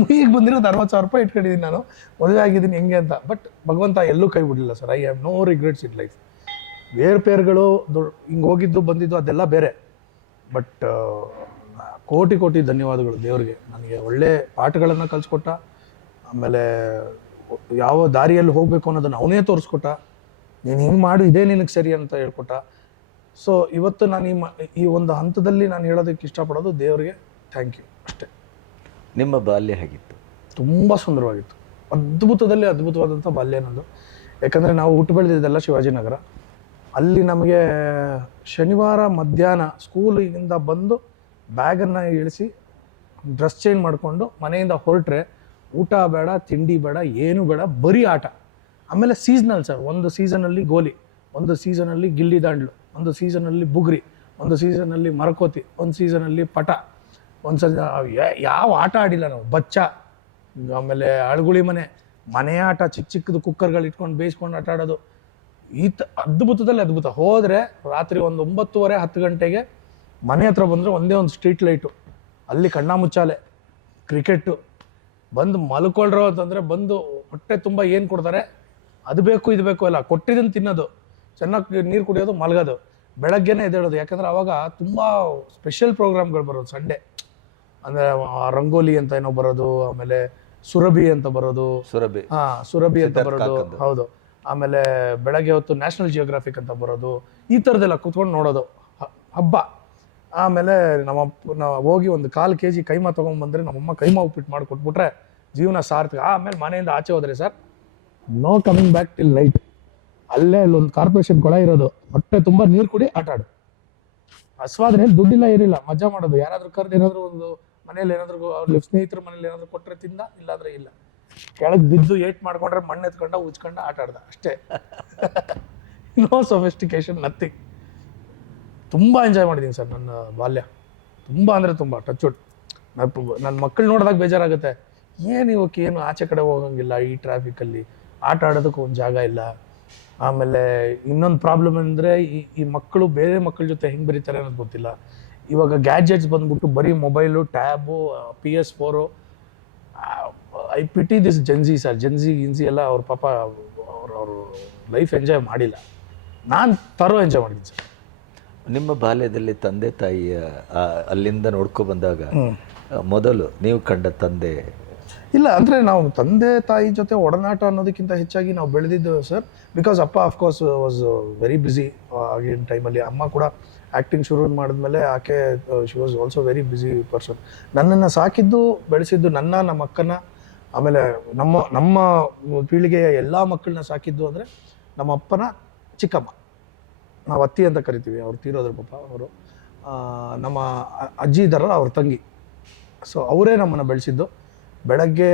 ಮುಯ್ಯಿಗೆ ಬಂದಿರೋದು 60,000 ರೂಪಾಯಿ ಇಟ್ಕೊಂಡಿದ್ದೀನಿ ನಾನು, ಮದುವೆ ಆಗಿದ್ದೀನಿ ಹೆಂಗೆ ಅಂತ. ಬಟ್ ಭಗವಂತ ಎಲ್ಲೂ ಕೈ ಬಿಡಲಿಲ್ಲ sir. I have no regrets in life. ಪೇರ್ಗಳು ಹಿಂಗೆ ಹೋಗಿದ್ದು ಬಂದಿದ್ದು ಅದೆಲ್ಲ ಬೇರೆ. ಬಟ್ ಕೋಟಿ ಧನ್ಯವಾದಗಳು ದೇವ್ರಿಗೆ, ನನಗೆ ಒಳ್ಳೆ ಪಾಠಗಳನ್ನು ಕಲಿಸ್ಕೊಟ್ಟ. ಆಮೇಲೆ ಯಾವ ದಾರಿಯಲ್ಲಿ ಹೋಗಬೇಕು ಅನ್ನೋದನ್ನು ಅವನೇ ತೋರಿಸ್ಕೊಟ್ಟ. ನೀನು ಹಿಂಗೆ ಮಾಡು, ಇದೇ ನಿನಗೆ ಸರಿ ಅಂತ ಹೇಳ್ಕೊಟ್ಟ. ಸೊ ಇವತ್ತು ನಾನು ಈ ಒಂದು ಹಂತದಲ್ಲಿ ನಾನು ಹೇಳೋದಕ್ಕೆ ಇಷ್ಟಪಡೋದು ದೇವರಿಗೆ ಥ್ಯಾಂಕ್ ಯು ಅಷ್ಟೇ. ನಿಮ್ಮ ಬಾಲ್ಯ ಹೇಗಿತ್ತು? ತುಂಬ ಸುಂದರವಾಗಿತ್ತು, ಅದ್ಭುತವಾದಂಥ ಬಾಲ್ಯ ನಂದು. ಯಾಕಂದರೆ ನಾವು ಹುಟ್ಟು ಬೆಳೆದಿದ್ದೆಲ್ಲ ಶಿವಾಜಿನಗರ. ಅಲ್ಲಿ ನಮಗೆ ಶನಿವಾರ ಮಧ್ಯಾಹ್ನ ಸ್ಕೂಲಿಂದ ಬಂದು ಬ್ಯಾಗನ್ನು ಇಳಿಸಿ ಡ್ರೆಸ್ ಚೇಂಜ್ ಮಾಡಿಕೊಂಡು ಮನೆಯಿಂದ ಹೊರಟ್ರೆ ಊಟ ಬೇಡ, ತಿಂಡಿ ಬೇಡ, ಏನೂ ಬೇಡ, ಬರೀ ಆಟ. ಆಮೇಲೆ ಸೀಸನಲ್ ಸರ್, ಒಂದು ಸೀಸನಲ್ಲಿ ಗೋಲಿ, ಒಂದು ಸೀಸನಲ್ಲಿ ಗಿಲ್ಲಿ ದಾಂಡ್ಲು, ಒಂದು ಸೀಸನಲ್ಲಿ ಬುಗುರಿ, ಒಂದು ಸೀಸನಲ್ಲಿ ಮರಕೋತಿ, ಒಂದು ಸೀಸನಲ್ಲಿ ಪಟ, ಒಂದು ಯಾವ ಆಟ ಆಡಿಲ್ಲ ನಾವು. ಬಚ್ಚ, ಆಮೇಲೆ ಅಳ್ಗುಳಿ ಮನೆ ಆಟ, ಚಿಕ್ಕದು ಕುಕ್ಕರ್ಗಳು ಇಟ್ಕೊಂಡು ಬೇಯಿಸ್ಕೊಂಡು ಆಟ ಆಡೋದು. ಅದ್ಭುತದಲ್ಲಿ ಅದ್ಭುತ. ಹೋದರೆ ರಾತ್ರಿ ಒಂದು 9:30 10 ಗಂಟೆಗೆ ಮನೆ ಹತ್ರ ಬಂದರೆ ಒಂದೇ ಒಂದು ಸ್ಟ್ರೀಟ್ ಲೈಟು, ಅಲ್ಲಿ ಕಣ್ಣಾಮುಚ್ಚಾಲೆ, ಕ್ರಿಕೆಟು. ಬಂದು ಮಲ್ಕೊಳ್ರೋ ಅಂತಂದರೆ ಬಂದು ಹೊಟ್ಟೆ ತುಂಬ ಏನು ಕೊಡ್ತಾರೆ ಅದು ಬೇಕು ಇದು ಬೇಕು ಎಲ್ಲ ಕೊಟ್ಟಿದ್ದನ್ನು ತಿನ್ನೋದು, ಚೆನ್ನಾಗಿ ನೀರು ಕುಡಿಯೋದು, ಮಲಗೋದು, ಬೆಳಗ್ಗೆನೇ ಎದ್ದೇಳೋದು. ಯಾಕಂದರೆ ಅವಾಗ ತುಂಬ ಸ್ಪೆಷಲ್ ಪ್ರೋಗ್ರಾಮ್ಗಳು ಬರೋದು ಸಂಡೇ. ಅಂದರೆ ರಂಗೋಲಿ ಅಂತ ಏನೋ ಬರೋದು, ಆಮೇಲೆ ಸುರಭಿ ಅಂತ ಬರೋದು, ಸುರಭಿ ಅಂತ ಬರೋದು, ಹೌದು. ಆಮೇಲೆ ಬೆಳಗ್ಗೆ ಹೊತ್ತು ನ್ಯಾಷನಲ್ ಜಿಯೋಗ್ರಾಫಿಕ್ ಅಂತ ಬರೋದು, ಈ ಥರದ್ದೆಲ್ಲ ಕೂತ್ಕೊಂಡು ನೋಡೋದು ಹಬ್ಬ. ಆಮೇಲೆ ನಾವು ಹೋಗಿ ಒಂದು 1/4 kg ಕೈಮಾ ತೊಗೊಂಡ್ಬಂದರೆ ನಮ್ಮಮ್ಮ ಕೈಮಾ ಉಪ್ಪಿಟ್ಟು ಮಾಡಿ ಕೊಟ್ಬಿಟ್ರೆ ಜೀವನ ಸಾರ್ಥಕ. ಆಮೇಲೆ ಮನೆಯಿಂದ ಆಚೆ ಹೋದರೆ sir, no coming back till night. ಅಲ್ಲೇ ಅಲ್ಲೊಂದು ಕಾರ್ಪೊರೇಷನ್ ಕೊಳ ಇರೋದು, ಹೊಟ್ಟೆ ತುಂಬ ನೀರು ಕುಡಿ ಆಟ ಆಡು. ಆಸ್ವಾದನೆ, ದುಡ್ಡಿಲ್ಲ ಏನಿಲ್ಲ, ಮಜಾ ಮಾಡೋದು. ಯಾರಾದರೂ ಕರೆದು ಏನಾದರೂ ಒಂದು ಮನೇಲಿ ಏನಾದರೂ ಅವ್ರ ಸ್ನೇಹಿತರ ಮನೇಲಿ ಏನಾದರೂ ಕೊಟ್ಟರೆ ತಿಂದ, ಇಲ್ಲಾಂದರೆ ಇಲ್ಲ. ಕೆಳಗೆ ಬಿದ್ದು ಏಟ್ ಮಾಡ್ಕೊಂಡ್ರೆ ಮಣ್ಣು ಎತ್ಕೊಂಡ ಉಚ್ಕೊಂಡ ಆಟ ಆಡ್ದ ಅಷ್ಟೇ. No sophistication, nothing. ತುಂಬ ಎಂಜಾಯ್ ಮಾಡಿದ್ದೀನಿ ಸರ್ ನನ್ನ ಬಾಲ್ಯ, ತುಂಬ ಅಂದರೆ ತುಂಬ. ಟಚ್ವುಡ್. ನನ್ನ ಮಕ್ಕಳು ನೋಡಿದಾಗ ಬೇಜಾರಾಗುತ್ತೆ, ಏನು ಇವಕ್ಕೆ ಏನು ಆಚೆ ಕಡೆ ಹೋಗಂಗಿಲ್ಲ, ಈ ಟ್ರಾಫಿಕಲ್ಲಿ ಆಟ ಆಡೋದಕ್ಕೆ ಒಂದು ಜಾಗ ಇಲ್ಲ. ಆಮೇಲೆ ಇನ್ನೊಂದು ಪ್ರಾಬ್ಲಮ್ ಅಂದರೆ ಈ ಮಕ್ಕಳು ಬೇರೆ ಮಕ್ಕಳ ಜೊತೆ ಹೆಂಗೆ ಬರೀತಾರೆ ಅನ್ನೋದು ಗೊತ್ತಿಲ್ಲ. ಇವಾಗ ಗ್ಯಾಜೆಟ್ಸ್ ಬಂದ್ಬಿಟ್ಟು ಬರೀ mobile, tab, PS4. I pity this Gen Z sir. Gen Z ಗಿನ್ಜಿ ಎಲ್ಲ ಅವ್ರ ಪಾಪ ಅವ್ರ ಲೈಫ್ ಎಂಜಾಯ್ ಮಾಡಿಲ್ಲ. ನಾನು ಎಂಜಾಯ್ ಮಾಡಿದ್ದೀನಿ ಸರ್. ನಿಮ್ಮ ಬಾಲ್ಯದಲ್ಲಿ ತಂದೆ ತಾಯಿಯ ಅಲ್ಲಿಂದ ನೋಡ್ಕೊ ಬಂದಾಗ ಮೊದಲು ನೀವು ಕಂಡ ತಂದೆ? ಇಲ್ಲ ಅಂದರೆ ನಾವು ತಂದೆ ತಾಯಿ ಜೊತೆ ಒಡನಾಟ ಅನ್ನೋದಕ್ಕಿಂತ ಹೆಚ್ಚಾಗಿ ನಾವು ಬೆಳೆದಿದ್ದು ಸರ್. ಬಿಕಾಸ್ ಅಪ್ಪ ಅಫ್ಕೋರ್ಸ್ ವಾಸ್ ವೆರಿ ಬ್ಯುಸಿ ಆಗಿನ ಟೈಮಲ್ಲಿ. ಅಮ್ಮ ಕೂಡ ಆ್ಯಕ್ಟಿಂಗ್ ಶುರು ಮಾಡಿದ್ಮೇಲೆ ಆಕೆ she was also very busy person. ನನ್ನನ್ನು ಸಾಕಿದ್ದು ಬೆಳೆಸಿದ್ದು ನಮ್ಮ ಅಕ್ಕನ, ಆಮೇಲೆ ನಮ್ಮ ಪೀಳಿಗೆಯ ಎಲ್ಲ ಮಕ್ಕಳನ್ನ ಸಾಕಿದ್ದು ಅಂದರೆ ನಮ್ಮ ಅಪ್ಪನ ಚಿಕ್ಕಮ್ಮ, ನಾವು ಅತ್ತಿ ಅಂತ ಕರಿತೀವಿ, ಅವ್ರು ತೀರೋದ್ರ ಪಾಪ. ಅವರು ನಮ್ಮ ಅಜ್ಜಿ ಇದ್ದಾರಲ್ಲ ಅವ್ರ ತಂಗಿ. ಸೊ ಅವರೇ ನಮ್ಮನ್ನು ಬೆಳೆಸಿದ್ದು. ಬೆಳಗ್ಗೆ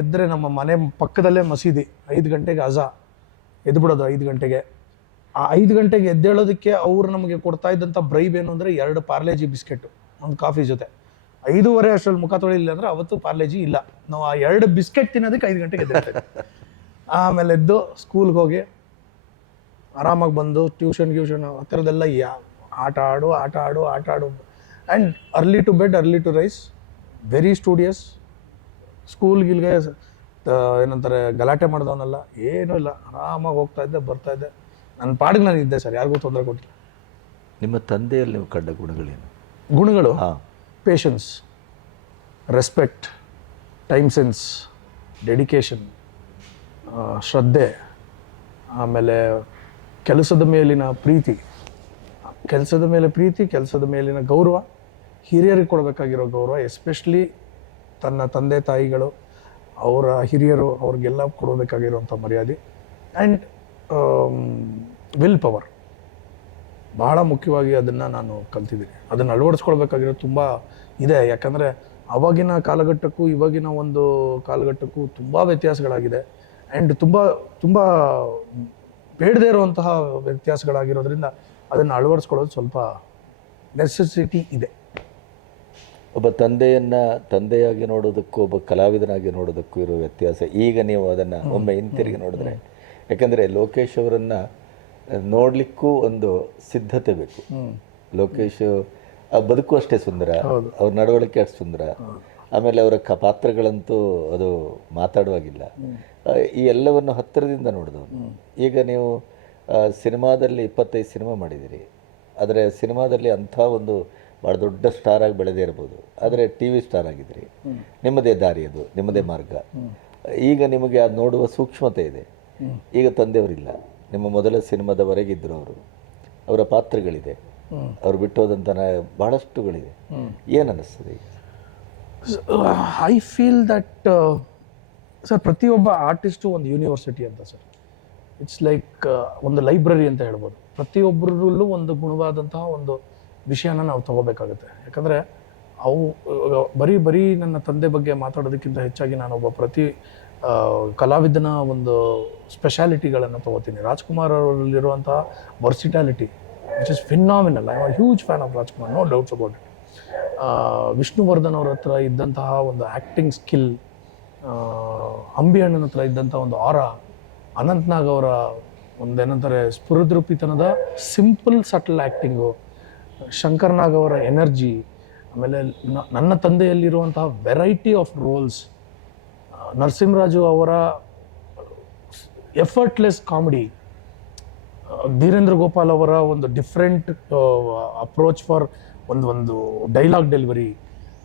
ಎದ್ದರೆ ನಮ್ಮ ಮನೆ ಪಕ್ಕದಲ್ಲೇ ಮಸೀದಿ, 5 ಗಂಟೆಗೆ ಅಜಾ ಎದ್ಬಿಡೋದು. 5 ಗಂಟೆಗೆ ಆ 5 ಗಂಟೆಗೆ ಎದ್ದೇಳೋದಕ್ಕೆ ಅವ್ರು ನಮಗೆ ಕೊಡ್ತಾ ಇದ್ದಂಥ ಬ್ರೈಬ್ ಏನು ಅಂದರೆ 2 ಪಾರ್ಲೇಜಿ ಬಿಸ್ಕೆಟು, ಒಂದು ಕಾಫಿ ಜೊತೆ. 5:30 ಅಷ್ಟರಲ್ಲಿ ಮುಖ ತೊಳಿಲಿಲ್ಲ ಅಂದರೆ ಅವತ್ತು ಪಾರ್ಲೇಜಿ ಇಲ್ಲ. ನಾವು ಆ 2 ಬಿಸ್ಕೆಟ್ ತಿನ್ನೋದಕ್ಕೆ 5 ಗಂಟೆಗೆ ಎದ್ದೇಳ್ತೇವೆ. ಆಮೇಲೆ ಎದ್ದು ಸ್ಕೂಲ್ಗೆ ಹೋಗಿ ಆರಾಮಾಗಿ ಬಂದು ಟ್ಯೂಷನ್ ಆ ಥರದ್ದೆಲ್ಲ ಆಟ ಆಡು. And early to bed early to rise, very studious. ಸ್ಕೂಲ್ಗಿಲ್ಗೆ ಏನಂತಾರೆ ಗಲಾಟೆ ಮಾಡಿದವನಲ್ಲ, ಏನೂ ಇಲ್ಲ, ಆರಾಮಾಗಿ ಹೋಗ್ತಾ ಇದ್ದೆ ಬರ್ತಾ ಇದ್ದೆ. ನನ್ನ ಪಾಡಿಗೆ ನಾನು ಇದ್ದೆ ಸರ್, ಯಾರಿಗೂ ತೊಂದರೆ ಕೊಟ್ಟಿಲ್ಲ. ನಿಮ್ಮ ತಂದೆಯಲ್ಲಿ ನೀವು ಕಂಡ ಗುಣಗಳೇನು? ಗುಣಗಳು patience, respect, time sense, dedication, ಶ್ರದ್ಧೆ, ಆಮೇಲೆ ಕೆಲಸದ ಮೇಲಿನ ಪ್ರೀತಿ, ಕೆಲಸದ ಮೇಲಿನ ಗೌರವ, ಹಿರಿಯರಿಗೆ ಕೊಡಬೇಕಾಗಿರೋ ಗೌರವ, ಎಸ್ಪೆಷಲಿ ತನ್ನ ತಂದೆ ತಾಯಿಗಳು, ಅವರ ಹಿರಿಯರು, ಅವ್ರಿಗೆಲ್ಲ ಕೊಡಬೇಕಾಗಿರುವಂಥ ಮರ್ಯಾದೆ. ಆ್ಯಂಡ್ ವಿಲ್ ಪವರ್ ಬಹಳ ಮುಖ್ಯವಾಗಿ ಅದನ್ನು ನಾನು ಕಲ್ತಿದ್ದೀನಿ. ಅದನ್ನು ಅಳವಡಿಸ್ಕೊಳ್ಬೇಕಾಗಿರೋದು ತುಂಬ ಇದೆ. ಯಾಕಂದರೆ ಅವಾಗಿನ ಕಾಲಘಟ್ಟಕ್ಕೂ ಇವಾಗಿನ ಒಂದು ಕಾಲಘಟ್ಟಕ್ಕೂ ತುಂಬ ವ್ಯತ್ಯಾಸಗಳಾಗಿದೆ. ಆ್ಯಂಡ್ ತುಂಬ ಬೇಡದೇ ಇರುವಂತಹ ವ್ಯತ್ಯಾಸಗಳಾಗಿರೋದ್ರಿಂದ ಅದನ್ನು ಅಳವಡಿಸ್ಕೊಳ್ಳೋದು ಸ್ವಲ್ಪ ನೆಸೆಸಿಟಿ ಇದೆ. ಒಬ್ಬ ತಂದೆಯಾಗಿ ನೋಡೋದಕ್ಕೂ ಒಬ್ಬ ಕಲಾವಿದನಾಗಿ ನೋಡೋದಕ್ಕೂ ಇರೋ ವ್ಯತ್ಯಾಸ. ಈಗ ನೀವು ಅದನ್ನು ಒಮ್ಮೆ ಹಿಂತಿರುಗಿ ನೋಡಿದ್ರೆ, ಯಾಕಂದರೆ ಲೋಕೇಶ್ ಅವರನ್ನು ನೋಡಲಿಕ್ಕೂ ಒಂದು ಸಿದ್ಧತೆ ಬೇಕು. ಲೋಕೇಶ್ ಬದುಕು ಅಷ್ಟೇ ಸುಂದರ, ಅವ್ರ ನಡವಳಿಕೆ ಅಷ್ಟು ಸುಂದರ, ಆಮೇಲೆ ಅವರ ಪಾತ್ರಗಳಂತೂ ಅದು ಮಾತಾಡುವಾಗಿಲ್ಲ. ಈ ಎಲ್ಲವನ್ನು ಹತ್ತಿರದಿಂದ ನೋಡಿದವನು. ಈಗ ನೀವು ಸಿನಿಮಾದಲ್ಲಿ 25 ಸಿನಿಮಾ ಮಾಡಿದ್ದೀರಿ. ಆದರೆ ಸಿನಿಮಾದಲ್ಲಿ ಅಂಥ ಒಂದು ಭಾಳ ದೊಡ್ಡ ಸ್ಟಾರ್ ಆಗಿ ಬೆಳೆದೇ ಇರ್ಬೋದು, ಆದರೆ TV ಸ್ಟಾರ್ ಆಗಿದ್ರಿ. ನಿಮ್ಮದೇ ದಾರಿ ಅದು, ನಿಮ್ಮದೇ ಮಾರ್ಗ. ಈಗ ನಿಮಗೆ ಅದು ನೋಡುವ ಸೂಕ್ಷ್ಮತೆ ಇದೆ. ಈಗ ತಂದೆಯವರಿಲ್ಲ, ನಿಮ್ಮ ಮೊದಲ ಸಿನಿಮಾದವರೆಗಿದ್ದರು ಅವರು, ಅವರ ಪಾತ್ರಗಳಿದೆ, ಅವ್ರು ಬಿಟ್ಟು ಹೋದಂಥ ಬಹಳಷ್ಟುಗಳಿದೆ. ಏನು ಅನ್ನಿಸ್ತದೆ ಈಗ? ಐ ಫೀಲ್ ದಟ್ ಸರ್, ಪ್ರತಿಯೊಬ್ಬ ಆರ್ಟಿಸ್ಟು ಒಂದು ಯೂನಿವರ್ಸಿಟಿ ಅಂತ ಸರ್. ಇಟ್ಸ್ ಲೈಕ್ ಒಂದು ಲೈಬ್ರರಿ ಅಂತ ಹೇಳ್ಬೋದು. ಪ್ರತಿಯೊಬ್ಬರಲ್ಲೂ ಒಂದು ಗುಣವಾದಂತಹ ಒಂದು ವಿಷಯನ ನಾವು ತಗೋಬೇಕಾಗುತ್ತೆ. ಯಾಕಂದರೆ ಬರೀ ನನ್ನ ತಂದೆ ಬಗ್ಗೆ ಮಾತಾಡೋದಕ್ಕಿಂತ ಹೆಚ್ಚಾಗಿ ನಾನೊಬ್ಬ ಕಲಾವಿದನ ಒಂದು ಸ್ಪೆಷಾಲಿಟಿಗಳನ್ನು ತೊಗೋತೀನಿ. ರಾಜ್ಕುಮಾರ್ ಅವರಲ್ಲಿರುವಂತಹ versatility which is phenomenal. I am huge fan of Rajkumar, no doubts about it. Vishnuvardhan ಅವ್ರ ಹತ್ರ ಇದ್ದಂತಹ ಒಂದು ಆ್ಯಕ್ಟಿಂಗ್ ಸ್ಕಿಲ್, ಅಂಬಿ ಅಣ್ಣನ ಹತ್ರ ಇದ್ದಂಥ ಒಂದು ಆರಾ, ಅನಂತ್ನಾಗ್ ಅವರ ಒಂದೇನಂತಾರೆ ಸ್ಫುರದ್ರೂಪಿತನದ ಸಿಂಪಲ್ ಸಟಲ್ ಆ್ಯಕ್ಟಿಂಗು, ಶಂಕರ್ನಾಗ್ ಅವರ ಎನರ್ಜಿ, ಆಮೇಲೆ ನನ್ನ ತಂದೆಯಲ್ಲಿರುವಂತಹ ವೆರೈಟಿ ಆಫ್ ರೋಲ್ಸ್, ನರಸಿಂಹರಾಜು ಅವರ ಎಫರ್ಟ್ಲೆಸ್ ಕಾಮಿಡಿ, ಧೀರೇಂದ್ರ ಗೋಪಾಲ್ ಅವರ ಒಂದು ಡಿಫ್ರೆಂಟ್ ಅಪ್ರೋಚ್ ಫಾರ್ ಒಂದು ಡೈಲಾಗ್ ಡೆಲಿವರಿ,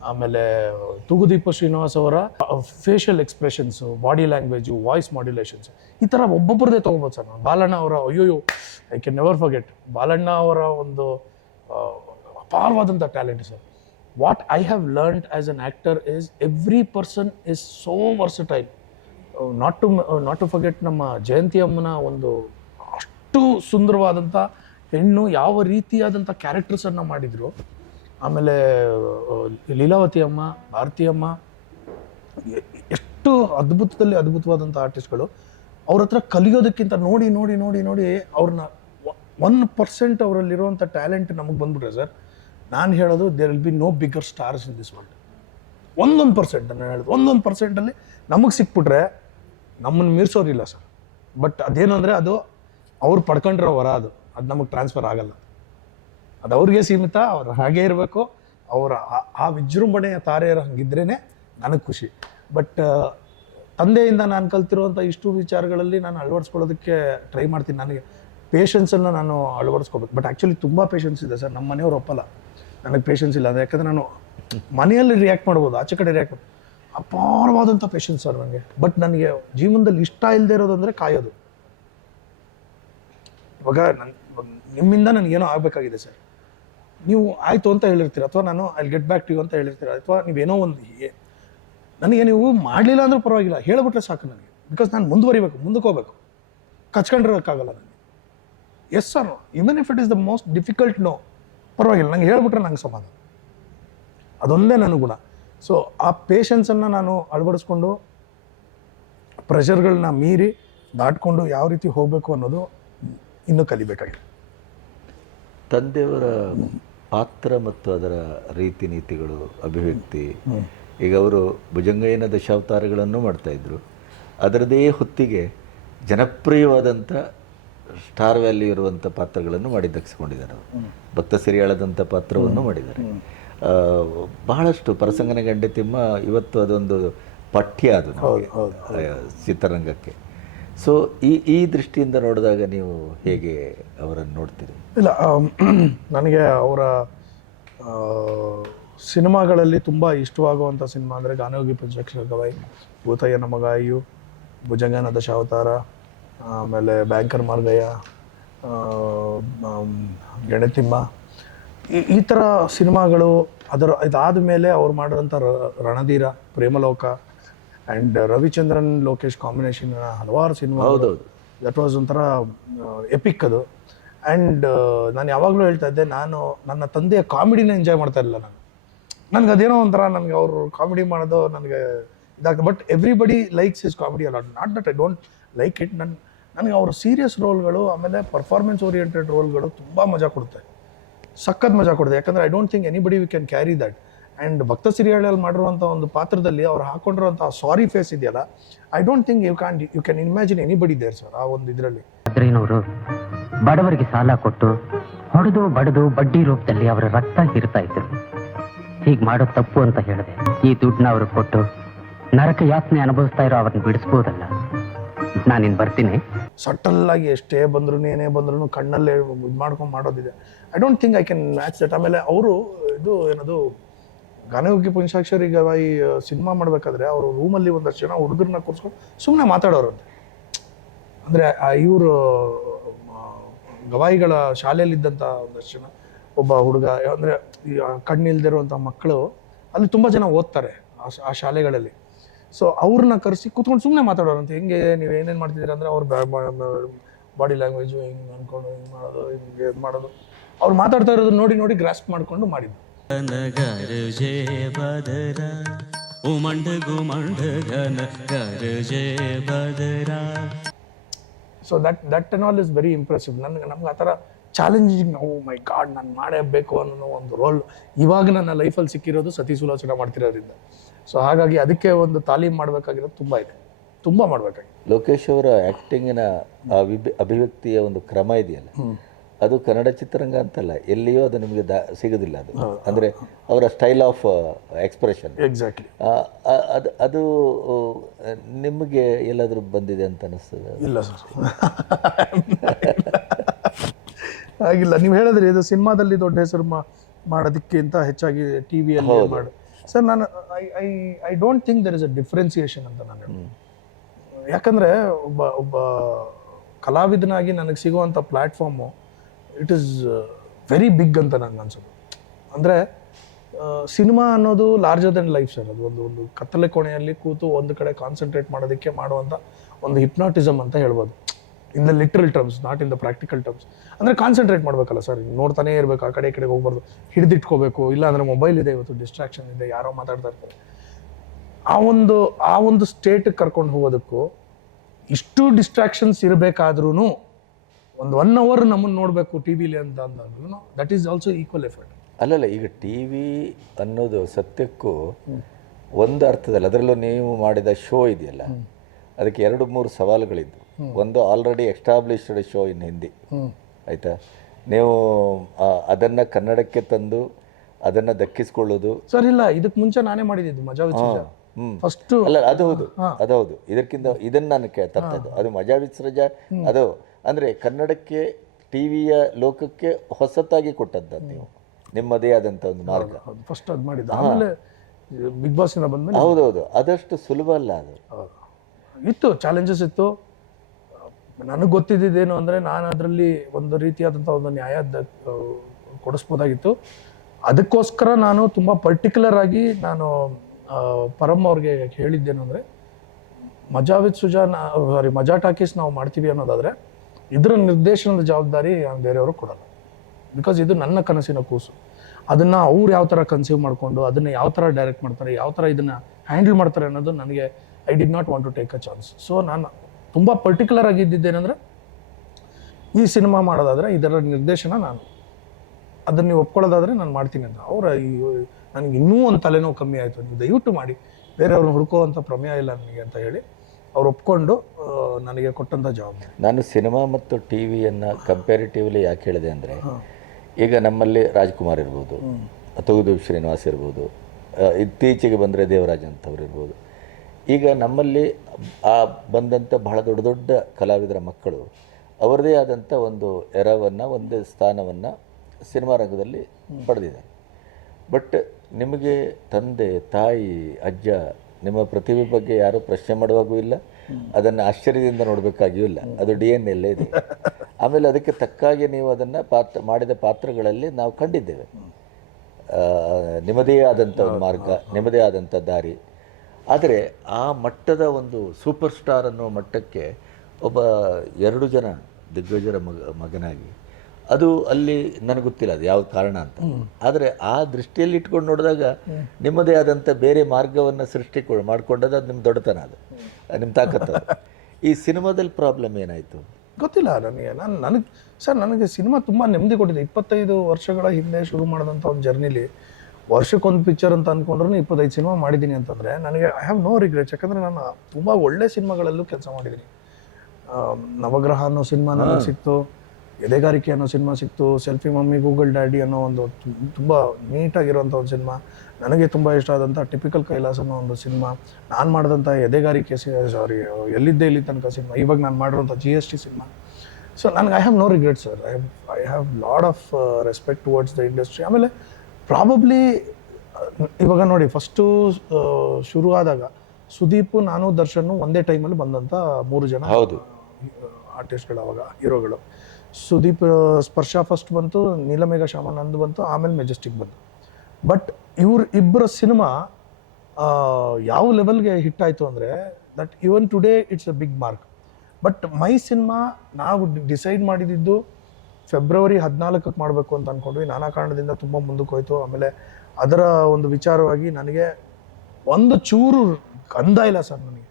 ಆಮೇಲೆ ತೂಗುದೀಪ ಶ್ರೀನಿವಾಸ್ ಅವರ facial expressions, body language, voice modulations, ಈ ಥರ ಒಬ್ಬೊಬ್ಬರದೇ ತೊಗೋಬೋದು ಸರ್. ಬಾಲಣ್ಣ ಅವರ I can never forget Balanna ಅವರ ಒಂದು ಅಪಾರವಾದಂಥ talent sir. What I have learned as an actor is every person is so versatile. Not to forget ನಮ್ಮ ಜಯಂತಿ ಅಮ್ಮನ ಒಂದು ಅಷ್ಟು ಸುಂದರವಾದಂಥ ಹೆಣ್ಣು ಯಾವ ರೀತಿಯಾದಂಥ ಕ್ಯಾರೆಕ್ಟರ್ಸನ್ನು ಮಾಡಿದರು. ಆಮೇಲೆ ಲೀಲಾವತಿ ಅಮ್ಮ, ಭಾರತಿ ಅಮ್ಮ, ಎಷ್ಟು ಅದ್ಭುತವಾದಂಥ ಆರ್ಟಿಸ್ಟ್ಗಳು. ಅವ್ರ ಹತ್ರ ಕಲಿಯೋದಕ್ಕಿಂತ ನೋಡಿ ಅವ್ರನ್ನ 1% ಅವರಲ್ಲಿರುವಂಥ ಟ್ಯಾಲೆಂಟ್ ನಮಗೆ ಬಂದ್ಬಿಟ್ರೆ ಸರ್, ನಾನು ಹೇಳೋದು there will be no bigger stars in this world. 1% ನಾನು ಹೇಳೋದು 1%ಅಲ್ಲಿ ನಮಗೆ ಸಿಕ್ಬಿಟ್ರೆ ನಮ್ಮನ್ನು ಮೀರ್ಸೋರಿಲ್ಲ ಸರ್. ಬಟ್ ಅದೇನು ಅಂದರೆ ಅದು ಅವ್ರು ಪಡ್ಕೊಂಡಿರೋ ವರ, ಅದು ನಮಗೆ ಟ್ರಾನ್ಸ್ಫರ್ ಆಗಲ್ಲ. ಅದು ಅವ್ರಿಗೆ ಸೀಮಿತ, ಅವ್ರು ಹಾಗೇ ಇರಬೇಕು. ಅವರ ಆ ವಿಜೃಂಭಣೆಯ ತಾರೆಯರು ಹಂಗಿದ್ರೇ ನನಗೆ ಖುಷಿ. ಬಟ್ ತಂದೆಯಿಂದ ನಾನು ಕಲ್ತಿರುವಂಥ ಇಷ್ಟು ವಿಚಾರಗಳಲ್ಲಿ ನಾನು ಅಳವಡಿಸ್ಕೊಳ್ಳೋದಕ್ಕೆ ಟ್ರೈ ಮಾಡ್ತೀನಿ. ನನಗೆ ಪೇಷನ್ಸನ್ನು ನಾನು ಅಳವಡಿಸ್ಕೋಬೇಕು. ಬಟ್ ಆ್ಯಕ್ಚುಲಿ ತುಂಬ ಪೇಷನ್ಸ್ ಇದೆ ಸರ್. ನಮ್ಮ ಮನೆಯವ್ರು ಒಪ್ಪಲ್ಲ ನನಗೆ ಪೇಷನ್ಸ್ ಇಲ್ಲ ಅಂದರೆ. ಯಾಕಂದರೆ ನಾನು ಮನೆಯಲ್ಲಿ ರಿಯಾಕ್ಟ್ ಮಾಡ್ಬೋದು, ಆಚೆ ಕಡೆ ರಿಯಾಕ್ಟ್ ಮಾಡ್ಬೋದು. ಅಪಾರವಾದಂಥ ಪೇಷನ್ಸ್ ಸರ್ ನನಗೆ. ಬಟ್ ನನಗೆ ಜೀವನದಲ್ಲಿ ಇಷ್ಟ ಇಲ್ಲದೆ ಇರೋದಂದರೆ ಕಾಯೋದು. ಇವಾಗ ನಿಮ್ಮಿಂದ ನನಗೇನೋ ಆಗಬೇಕಾಗಿದೆ ಸರ್, ನೀವು ಆಯಿತು ಅಂತ ಹೇಳಿರ್ತೀರ, ಅಥವಾ ನಾನು I get back to you ಅಂತ ಹೇಳಿರ್ತೀರ, ಅಥವಾ ನೀವೇನೋ ಒಂದು ನನಗೆ ನೀವು ಮಾಡಲಿಲ್ಲ ಅಂದರೂ ಪರವಾಗಿಲ್ಲ, ಹೇಳಿಬಿಟ್ರೆ ಸಾಕು ನನಗೆ. ಬಿಕಾಸ್ ನಾನು ಮುಂದುವರಿಬೇಕು, ಮುಂದಕ್ಕೆ ಹೋಗ್ಬೇಕು, ಕಚ್ಕೊಂಡಿರೋಕ್ಕಾಗಲ್ಲ ನನಗೆ. Yes sir, even if it is the most difficult no, ಪರವಾಗಿಲ್ಲ, ನಂಗೆ ಹೇಳ್ಬಿಟ್ರೆ ನಂಗೆ ಸಮಾಧಾನ. ಅದೊಂದೇ ನನ್ನ ಗುಣ. ಸೊ ಆ ಪೇಷನ್ಸನ್ನು ನಾನು ಅಳವಡಿಸ್ಕೊಂಡು ಪ್ರೆಷರ್ಗಳನ್ನ ಮೀರಿ ದಾಟ್ಕೊಂಡು ಯಾವ ರೀತಿ ಹೋಗಬೇಕು ಅನ್ನೋದು ಇನ್ನೂ ಕಲಿಬೇಕಾಗಿದೆ. ತಂದೆಯವರ ಪಾತ್ರ ಮತ್ತು ಅದರ ರೀತಿ ನೀತಿಗಳು, ಅಭಿವ್ಯಕ್ತಿ, ಈಗ ಅವರು ಭುಜಂಗಯ್ಯನ ದಶಾವತಾರಗಳನ್ನು ಮಾಡ್ತಾಯಿದ್ರು. ಅದರದೇ ಹೊತ್ತಿಗೆ ಜನಪ್ರಿಯವಾದಂಥ ಸ್ಟಾರ್ ವ್ಯಾಲ್ಯೂ ಇರುವಂಥ ಪಾತ್ರಗಳನ್ನು ಮಾಡಿ ದಕ್ಕಿಸ್ಕೊಂಡಿದ್ದಾರೆ. ಅವರು ಭಕ್ತ ಸಿರಿಯಾಳದಂಥ ಪಾತ್ರವನ್ನು ಮಾಡಿದ್ದಾರೆ. ಬಹಳಷ್ಟು ಪರಸಂಗನ ಗಂಡೆ ತಿಮ್ಮ ಇವತ್ತು ಅದೊಂದು ಪಠ್ಯ ಅದು ಚಿತ್ರರಂಗಕ್ಕೆ. ಸೊ ಈ ದೃಷ್ಟಿಯಿಂದ ನೋಡಿದಾಗ ನೀವು ಹೇಗೆ ಅವರನ್ನು ನೋಡ್ತೀರಿ? ಇಲ್ಲ, ನನಗೆ ಅವರ ಸಿನಿಮಾಗಳಲ್ಲಿ ತುಂಬ ಇಷ್ಟವಾಗುವಂಥ ಸಿನಿಮಾ ಅಂದರೆ ಗಾನಯೋಗಿ ಪಂಚಾಕ್ಷರ ಗವಾಯಿ, ಭೂತಯ್ಯನ ಮಗ ಅಯ್ಯು, ಭುಜಂಗನ ದಶಾವತಾರ, ಆಮೇಲೆ ಬ್ಯಾಂಕರ್ ಮಾರ್ಗಯ್ಯ, ಗೆಣತಿಮ್ಮ, ಈ ಥರ ಸಿನಿಮಾಗಳು. ಇದಾದ ಮೇಲೆ ಅವ್ರು ಮಾಡಿರೋಂಥ ರಣಧೀರ, ಪ್ರೇಮಲೋಕ ಆ್ಯಂಡ್ ರವಿಚಂದ್ರನ್ ಲೋಕೇಶ್ ಕಾಂಬಿನೇಷನ್ ಹಲವಾರು ಸಿನಿಮಾ. ಹೌದೌದು, ದಟ್ ವಾಸ್ ಒಂಥರ ಎಪಿಕ್ ಅದು. ಆ್ಯಂಡ್ ನಾನು ಯಾವಾಗಲೂ ಹೇಳ್ತಾ ಇದ್ದೆ, ನಾನು ನನ್ನ ತಂದೆಯ ಕಾಮಿಡಿನ ಎಂಜಾಯ್ ಮಾಡ್ತಾ ಇರಲಿಲ್ಲ. ನನಗೆ ಅದೇನೋ ಒಂಥರ, ನನಗೆ ಅವರು ಕಾಮಿಡಿ ಮಾಡೋದು ನನಗೆ ಇದಾಗ್ತದೆ. But everybody likes is comedy ಅಲ್ಲ, not that I don't like it. ನನಗೆ ಅವ್ರ ಸೀರಿಯಸ್ ರೋಲ್ಗಳು ಆಮೇಲೆ ಪರ್ಫಾರ್ಮೆನ್ಸ್ ಓರಿಯೆಂಟೆಡ್ ರೋಲ್ಗಳು ತುಂಬ ಮಜಾ ಕೊಡುತ್ತೆ, ಸಖತ್ ಮಜಾ ಕೊಡುತ್ತೆ. ಯಾಕಂದರೆ I don't think anybody we can carry that. And ಭಕ್ತ ಸಿರಿಯಾಳಲ್ಲಿ ಮಾಡಿರುವಂಥ ಒಂದು ಪಾತ್ರದಲ್ಲಿ ಅವ್ರು ಹಾಕೊಂಡಿರುವಂಥ ಸಾರಿ ಫೇಸ್ ಇದೆಯಲ್ಲ, I don't think you can imagine anybody there sir. ಆ ಒಂದು ಇದರಲ್ಲಿ ಅದ್ರೇನವರು ಬಡವರಿಗೆ ಸಾಲ ಕೊಟ್ಟು ಹೊಡೆದು ಬಡದು ಬಡ್ಡಿ ರೂಪದಲ್ಲಿ ಅವರ ರಕ್ತ ಹೀರ್ತಾ ಇದ್ರು. ಹೀಗೆ ಮಾಡೋ ತಪ್ಪು ಅಂತ ಹೇಳಿದೆ. ಈ ದುಡ್ಡನ್ನ ಅವ್ರಿಗೆ ಕೊಟ್ಟು ನರಕ ಯಾತನೆ ಅನುಭವಿಸ್ತಾ ಇರೋ ಅವ್ರನ್ನ ಬಿಡಿಸ್ಬೋದಲ್ಲ. ನಾನಿನ್ ಬರ್ತೀನಿ. ಸಟಲ್ಲಾಗಿ ಎಷ್ಟೇ ಬಂದ್ರು ಏನೇ ಬಂದ್ರು ಕಣ್ಣಲ್ಲೇ ಇದು ಮಾಡ್ಕೊಂಡು ಮಾಡೋದಿದೆ. I don't think I can match that. ಆಮೇಲೆ ಅವರು ಇದು ಏನದು ಗಾನಯೋಗಿ ಪಂಚಾಕ್ಷರಿ ಗವಾಯಿ ಸಿನಿಮಾ ಮಾಡಬೇಕಾದ್ರೆ ಅವರು ರೂಮಲ್ಲಿ ಒಂದಷ್ಟು ಜನ ಹುಡುಗರನ್ನ ಕೂರಿಸ್ಕೊಂಡು ಸುಮ್ಮನೆ ಮಾತಾಡೋರಂತೆ. ಅಂದರೆ ಇವರು ಗವಾಯಿಗಳ ಶಾಲೆಯಲ್ಲಿದ್ದಂಥ ಒಂದಷ್ಟು ಜನ, ಒಬ್ಬ ಹುಡುಗ ಅಂದರೆ ಕಣ್ಣಿಲ್ದಿರುವಂಥ ಮಕ್ಕಳು ಅಲ್ಲಿ ತುಂಬ ಜನ ಓದ್ತಾರೆ ಆ ಶಾಲೆಗಳಲ್ಲಿ. ಸೊ ಅವ್ರನ್ನ ಕರೆಸಿ ಕೂತ್ಕೊಂಡು ಸುಮ್ಮನೆ ಮಾತಾಡೋರಂತೆ. ಹೆಂಗೆ ನೀವು ಏನೇನು ಮಾಡ್ತಿದ್ದೀರ ಅಂದರೆ ಅವ್ರ ಬಾಡಿ ಲ್ಯಾಂಗ್ವೇಜು ಹಿಂಗೆ ಅಂದ್ಕೊಂಡು ಹಿಂಗೆ ಮಾಡೋದು, ಹಿಂಗೆ ಇದು ಮಾಡೋದು, ಅವ್ರು ಮಾತಾಡ್ತಾ ಇರೋದು ನೋಡಿ ನೋಡಿ ಗ್ರಾಸ್ಪ್ ಮಾಡಿಕೊಂಡು ಮಾಡಿದ್ದು. So that and all is very impressive. ನಮ್ಗೆ ಆ ಥರ ಚಾಲೆಂಜಿಂಗ್, ಓ ಮೈ ಗಾಡ್ ನಾನು ಮಾಡಬೇಕು ಅನ್ನೋ ಒಂದು ರೋಲ್ ಇವಾಗ ನನ್ನ ಲೈಫಲ್ಲಿ ಸಿಕ್ಕಿರೋದು ಸತಿ ಸುಲೋಚನೆ ಮಾಡ್ತಿರೋದ್ರಿಂದ. ಸೊ ಹಾಗಾಗಿ ಅದಕ್ಕೆ ಒಂದು ತಾಲೀಮ್ ಮಾಡಬೇಕಾಗಿರೋದು ತುಂಬ ಇದೆ, ತುಂಬ ಮಾಡಬೇಕಾಗಿದೆ. ಲೋಕೇಶ್ ಅವರ ಆ್ಯಕ್ಟಿಂಗಿನ ಅಭಿವ್ಯಕ್ತಿಯ ಒಂದು ಕ್ರಮ ಇದೆಯಲ್ಲ, ಅದು ಕನ್ನಡ ಚಿತ್ರರಂಗ ಅಂತಲ್ಲ, ಎಲ್ಲಿಯೂ ಅದು ನಿಮಗೆ ಸಿಗೋದಿಲ್ಲ. ಅದು ಅಂದರೆ ಅವರ ಸ್ಟೈಲ್ ಆಫ್ ಎಕ್ಸ್ಪ್ರೆಷನ್. ಎಕ್ಸಾಕ್ಟ್ಲಿ. ಅದು ನಿಮಗೆ ಎಲ್ಲಾದರೂ ಬಂದಿದೆ ಅಂತ ಅನಿಸ್ತದೆ? ಇಲ್ಲ ಸರ್, ಆಗಿಲ್ಲ. ನೀವು ಹೇಳಿದ್ರಿ ಇದು ಸಿನಿಮಾದಲ್ಲಿ ದೊಡ್ಡ ಹೆಸರು ಮಾಡೋದಕ್ಕಿಂತ ಹೆಚ್ಚಾಗಿ ಟಿ ವಿಯಲ್ಲಿ ಮಾಡಿ ಸರ್. ನಾನು I don't think there is a differentiation ಅಂತ ನಾನು ಹೇಳಿ. ಯಾಕಂದರೆ ಒಬ್ಬ ಕಲಾವಿದನಾಗಿ ನನಗೆ ಸಿಗುವಂಥ platform it is very big ಅಂತ ನನಗೆ ಅನ್ಸೋದು. ಅಂದರೆ ಸಿನಿಮಾ ಅನ್ನೋದು ಲಾರ್ಜರ್ ದೆನ್ ಲೈಫ್ ಸರ್. ಅದು ಒಂದು ಕತ್ತಲೆ ಕೋಣೆಯಲ್ಲಿ ಕೂತು ಒಂದು ಕಡೆ ಕಾನ್ಸಂಟ್ರೇಟ್ ಮಾಡೋದಕ್ಕೆ ಮಾಡುವಂಥ ಒಂದು ಹಿಪ್ನಾಟಿಸಮ್ ಅಂತ ಹೇಳ್ಬೋದು, in the literal terms, not in the practical terms. ಅಂದರೆ ಕಾನ್ಸಂಟ್ರೇಟ್ ಮಾಡಬೇಕಲ್ಲ ಸರ್, ನೋಡ್ತಾನೇ ಇರಬೇಕು, ಆ ಕಡೆ ಈ ಕಡೆಗೆ ಹೋಗ್ಬಾರ್ದು, ಹಿಡಿದಿಟ್ಕೋಬೇಕು. ಇಲ್ಲ ಅಂದರೆ ಮೊಬೈಲ್ ಇದೆ, ಇವತ್ತು ಡಿಸ್ಟ್ರಾಕ್ಷನ್ ಇದೆ, ಯಾರೋ ಮಾತಾಡ್ತಾ ಇರ್ತಾರೆ. ಆ ಒಂದು ಸ್ಟೇಟಿಗೆ ಕರ್ಕೊಂಡು ಹೋಗೋದಕ್ಕೂ ಇಷ್ಟು ಡಿಸ್ಟ್ರಾಕ್ಷನ್ಸ್ ಇರಬೇಕಾದ್ರೂ ಒಂದು 1 hour ನಮ್ಮನ್ನು ನೋಡಬೇಕು ಟಿ ವಿಲಿ ಅಂತ ಅಂದಾಗ್ಲೂ that is also equal effort. ಅಲ್ಲಲ್ಲ, ಈಗ ಟಿ ವಿ ಅನ್ನೋದು ಸತ್ಯಕ್ಕೂ ಒಂದು ಅರ್ಥದಲ್ಲಿ, ಅದರಲ್ಲೂ ನೀವು ಮಾಡಿದ ಶೋ ಇದೆಯಲ್ಲ, ಅದಕ್ಕೆ 2-3 ಸವಾಲುಗಳಿದ್ದು. ಒಂದು already established show in Hindi, ಆಯಿತಾ, ನೀವು ಅದನ್ನು ಕನ್ನಡಕ್ಕೆ ತಂದು ಅದನ್ನು ದಕ್ಕಿಸ್ಕೊಳ್ಳೋದು. ಸರ್ ಇಲ್ಲ, ಇದಕ್ಕೆ ಮುಂಚೆ ನಾನೇ ಮಾಡಿದ್ದು ಮಜಾ ವಿಸರ್ಜ ಫಸ್ಟ್. ಅಲ್ಲ, ಅದು ಹೌದು. ಇದಕ್ಕಿಂತ ಇದನ್ನು ನಾನು ತರ್ತಾ ಇದ್ದು, ಅದು ಮಜಾ ವಿಸರ್ಜ, ಅದು ಅಂದರೆ ಕನ್ನಡಕ್ಕೆ ಟಿವಿಯ ಲೋಕಕ್ಕೆ ಹೊಸತಾಗಿ ಕೊಟ್ಟದ್ದು ನೀವು, ನಿಮ್ಮದೇ ಆದಂಥ ಒಂದು ಮಾರ್ಗ. ಫಸ್ಟ್ ಅದು ಮಾಡಿದ್ದು, ಆಮೇಲೆ ಬಿಗ್ ಬಾಸಿನ ಬಂದ್ಮೇಲೆ ಹೌದೌದು, ಅದಷ್ಟು ಸುಲಭ ಅಲ್ಲ ಅದು. ಇತ್ತು, ಚಾಲೆಂಜಸ್ ಇತ್ತು. ನನಗೆ ಗೊತ್ತಿದ್ದೇನು ಅಂದರೆ ನಾನು ಅದರಲ್ಲಿ ಒಂದು ರೀತಿಯಾದಂಥ ಒಂದು ನ್ಯಾಯ ಕೊಡಿಸ್ಬೋದಾಗಿತ್ತು. ಅದಕ್ಕೋಸ್ಕರ ನಾನು ತುಂಬ ಪರ್ಟಿಕ್ಯುಲರ್ ಆಗಿ ನಾನು ಪರಮ್ ಅವ್ರಿಗೆ ಹೇಳಿದ್ದೇನು ಅಂದರೆ, ಮಜಾ ವಿತ್ ಸುಜಾ ಮಜಾ ಟಾಕೀಸ್ ನಾವು ಮಾಡ್ತೀವಿ ಅನ್ನೋದಾದರೆ ಇದರ ನಿರ್ದೇಶನದ ಜವಾಬ್ದಾರಿ ಬೇರೆಯವರು ಕೊಡಲ್ಲ. ಬಿಕಾಸ್ ಇದು ನನ್ನ ಕನಸಿನ ಕೂಸು. ಅದನ್ನು ಅವ್ರು ಯಾವ ಥರ ಕನ್ಸೀವ್ ಮಾಡಿಕೊಂಡು ಅದನ್ನು ಯಾವ ಥರ ಡೈರೆಕ್ಟ್ ಮಾಡ್ತಾರೆ, ಯಾವ ಥರ ಇದನ್ನು ಹ್ಯಾಂಡಲ್ ಮಾಡ್ತಾರೆ ಅನ್ನೋದು ನನಗೆ I did not want to take a chance. So ನಾನು ತುಂಬ ಪರ್ಟಿಕ್ಯುಲರ್ ಆಗಿ ಇದ್ದಿದ್ದೇನೆಂದರೆ, ಈ ಸಿನಿಮಾ ಮಾಡೋದಾದರೆ ಇದರ ನಿರ್ದೇಶನ ನಾನು ಅದನ್ನು ನೀವು ಒಪ್ಕೊಳ್ಳೋದಾದರೆ ನಾನು ಮಾಡ್ತೀನಿ ಅಂತ. ನನಗೆ ಇನ್ನೂ ಒಂದು ತಲೆನೋವು ಕಮ್ಮಿ ಆಯಿತು, ನೀವು ದಯವಿಟ್ಟು ಮಾಡಿ, ಬೇರೆಯವ್ರನ್ನ ಹುಡ್ಕೋವಂಥ ಪ್ರಮೇಯ ಇಲ್ಲ ನನಗೆ ಅಂತ ಹೇಳಿ ಅವ್ರು ಒಪ್ಕೊಂಡು ನನಗೆ ಕೊಟ್ಟಂಥ ಜವಾಬ್ದಾರಿ. ನಾನು ಸಿನಿಮಾ ಮತ್ತು ಟಿ ವಿಯನ್ನು ಕಂಪ್ಯಾರಿಟಿವ್ಲಿ ಯಾಕೆ ಹೇಳಿದೆ ಅಂದರೆ, ಈಗ ನಮ್ಮಲ್ಲಿ ರಾಜ್ಕುಮಾರ್ ಇರ್ಬೋದು, ತೂಗುದೀಪ್ ಶ್ರೀನಿವಾಸ್ ಇರ್ಬೋದು, ಇತ್ತೀಚೆಗೆ ಬಂದರೆ ದೇವರಾಜ್ ಅಂತವ್ರು ಇರ್ಬೋದು. ಈಗ ನಮ್ಮಲ್ಲಿ ಬಂದಂಥ ಬಹಳ ದೊಡ್ಡ ದೊಡ್ಡ ಕಲಾವಿದರ ಮಕ್ಕಳು ಅವರದೇ ಆದಂಥ ಒಂದು ಎರವನ್ನು, ಒಂದು ಸ್ಥಾನವನ್ನು ಸಿನಿಮಾ ರಂಗದಲ್ಲಿ ಪಡೆದಿದ್ದಾರೆ. ಬಟ್ ನಿಮಗೆ ತಂದೆ, ತಾಯಿ, ಅಜ್ಜ ನಿಮ್ಮ ಪ್ರತಿಭೆ ಬಗ್ಗೆ ಯಾರೂ ಪ್ರಶ್ನೆ ಮಾಡುವಾಗೂ ಇಲ್ಲ, ಅದನ್ನು ಆಶ್ಚರ್ಯದಿಂದ ನೋಡಬೇಕಾಗಿಯೂ ಇಲ್ಲ, ಅದು DNA ಅಲ್ಲೇ ಇದೆ. ಆಮೇಲೆ ಅದಕ್ಕೆ ತಕ್ಕಾಗಿ ನೀವು ಅದನ್ನು ಮಾಡಿದ ಪಾತ್ರಗಳಲ್ಲಿ ನಾವು ಕಂಡಿದ್ದೇವೆ. ನಿಮ್ಮದೇ ಆದಂಥ ಒಂದು ಮಾರ್ಗ, ನಿಮ್ಮದೇ ಆದಂಥ ದಾರಿ. ಆದರೆ ಆ ಮಟ್ಟದ ಒಂದು ಸೂಪರ್ ಸ್ಟಾರ್ ಅನ್ನೋ ಮಟ್ಟಕ್ಕೆ ಒಬ್ಬ 2 ಜನ ದಿಗ್ಗಜರ ಮಗನಾಗಿ, ಅದು ಅಲ್ಲಿ ನನಗೆ ಗೊತ್ತಿಲ್ಲ ಅದು ಯಾವ ಕಾರಣ ಅಂತ. ಆದರೆ ಆ ದೃಷ್ಟಿಯಲ್ಲಿ ಇಟ್ಕೊಂಡು ನೋಡಿದಾಗ ನಿಮ್ಮದೇ ಆದಂಥ ಬೇರೆ ಮಾರ್ಗವನ್ನು ಮಾಡಿಕೊಂಡದ್ದು ಅದು ನಿಮ್ಮ ದೊಡ್ಡತನ, ಅದು ನಿಮ್ಮ ತಾಕತ್ತು. ಈ ಸಿನಿಮಾದಲ್ಲಿ ಪ್ರಾಬ್ಲಮ್ ಏನಾಯಿತು ಗೊತ್ತಿಲ್ಲ ನನಗೆ. ನನಗೆ ಸಿನಿಮಾ ತುಂಬ ನೆಮ್ಮದಿ ಕೊಟ್ಟಿದೆ. 25 ವರ್ಷಗಳ ಹಿಂದೆ ಶುರು ಮಾಡಿದಂಥ ಒಂದು ಜರ್ನಿಲಿ ವರ್ಷಕ್ಕೊಂದು ಪಿಕ್ಚರ್ ಅಂತ ಅಂದ್ಕೊಂಡ್ರೂ 25 ಸಿನಿಮಾ ಮಾಡಿದ್ದೀನಿ ಅಂತಂದರೆ ನನಗೆ ಐ ಹ್ಯಾವ್ ನೋ ರಿಗ್ರೆಟ್ಸ್. ಯಾಕಂದರೆ ನಾನು ತುಂಬ ಒಳ್ಳೆ ಸಿನಿಮಾಗಳಲ್ಲೂ ಕೆಲಸ ಮಾಡಿದ್ದೀನಿ. ನವಗ್ರಹ ಅನ್ನೋ ಸಿನಿಮಾ ನನಗೆ ಸಿಕ್ತು, ಎದೆಗಾರಿಕೆ ಅನ್ನೋ ಸಿನಿಮಾ ಸಿಕ್ತು, ಸೆಲ್ಫಿ ಮಮ್ಮಿ ಗೂಗಲ್ ಡ್ಯಾಡಿ ಅನ್ನೋ ಒಂದು ತುಂಬ ನೀಟಾಗಿರುವಂಥ ಒಂದು ಸಿನಿಮಾ, ನನಗೆ ತುಂಬ ಇಷ್ಟ ಆದಂಥ ಟಿಪಿಕಲ್ ಕೈಲಾಸ ಅನ್ನೋ ಒಂದು ಸಿನಿಮಾ, ನಾನು ಮಾಡಿದಂಥ ಎದೆಗಾರಿಕೆ ಎಲ್ಲಿದ್ದೆ ಇಲ್ಲಿ ತನಕ ಸಿನಿಮಾ, ಇವಾಗ ನಾನು ಮಾಡಿರೋಂಥ GST ಸಿನಿಮಾ. ಸೊ ನನಗೆ I have no regrets sir. I have lot of respect towards the industry. ಆಮೇಲೆ ಪ್ರಾಬಬ್ಲಿ ಇವಾಗ ನೋಡಿ, ಫಸ್ಟು ಶುರು ಆದಾಗ ಸುದೀಪ್, ನಾನು, ದರ್ಶನ್ ಒಂದೇ ಟೈಮಲ್ಲಿ ಬಂದಂಥ 3 ಜನ ಆರ್ಟಿಸ್ಟ್ಗಳು, ಅವಾಗ ಹೀರೋಗಳು. ಸುದೀಪ್ ಸ್ಪರ್ಶ ಫಸ್ಟ್ ಬಂತು, ನೀಲಮೇಘ ಶ್ಯಾಮಾನಂದ್ ಬಂತು, ಆಮೇಲೆ ಮೆಜೆಸ್ಟಿಕ್ ಬಂತು. ಬಟ್ ಇಬ್ಬರ ಸಿನಿಮಾ ಯಾವ ಲೆವೆಲ್ಗೆ ಹಿಟ್ ಆಯಿತು ಅಂದರೆ, that even today it's a big mark. But my cinema ನಾವು ಡಿಸೈಡ್ ಮಾಡಿದ್ದು ಫೆಬ್ರವರಿ 14ಕ್ಕೆ ಮಾಡಬೇಕು ಅಂತ ಅಂದ್ಕೊಂಡ್ವಿ. ನಾನಾ ಕಾರಣದಿಂದ ತುಂಬ ಮುಂದಕ್ಕೆ ಹೋಯ್ತು. ಆಮೇಲೆ ಅದರ ಒಂದು ವಿಚಾರವಾಗಿ ನನಗೆ ಒಂದು ಚೂರು ಕಂದ ಇಲ್ಲ ಸರ್. ನನಗೆ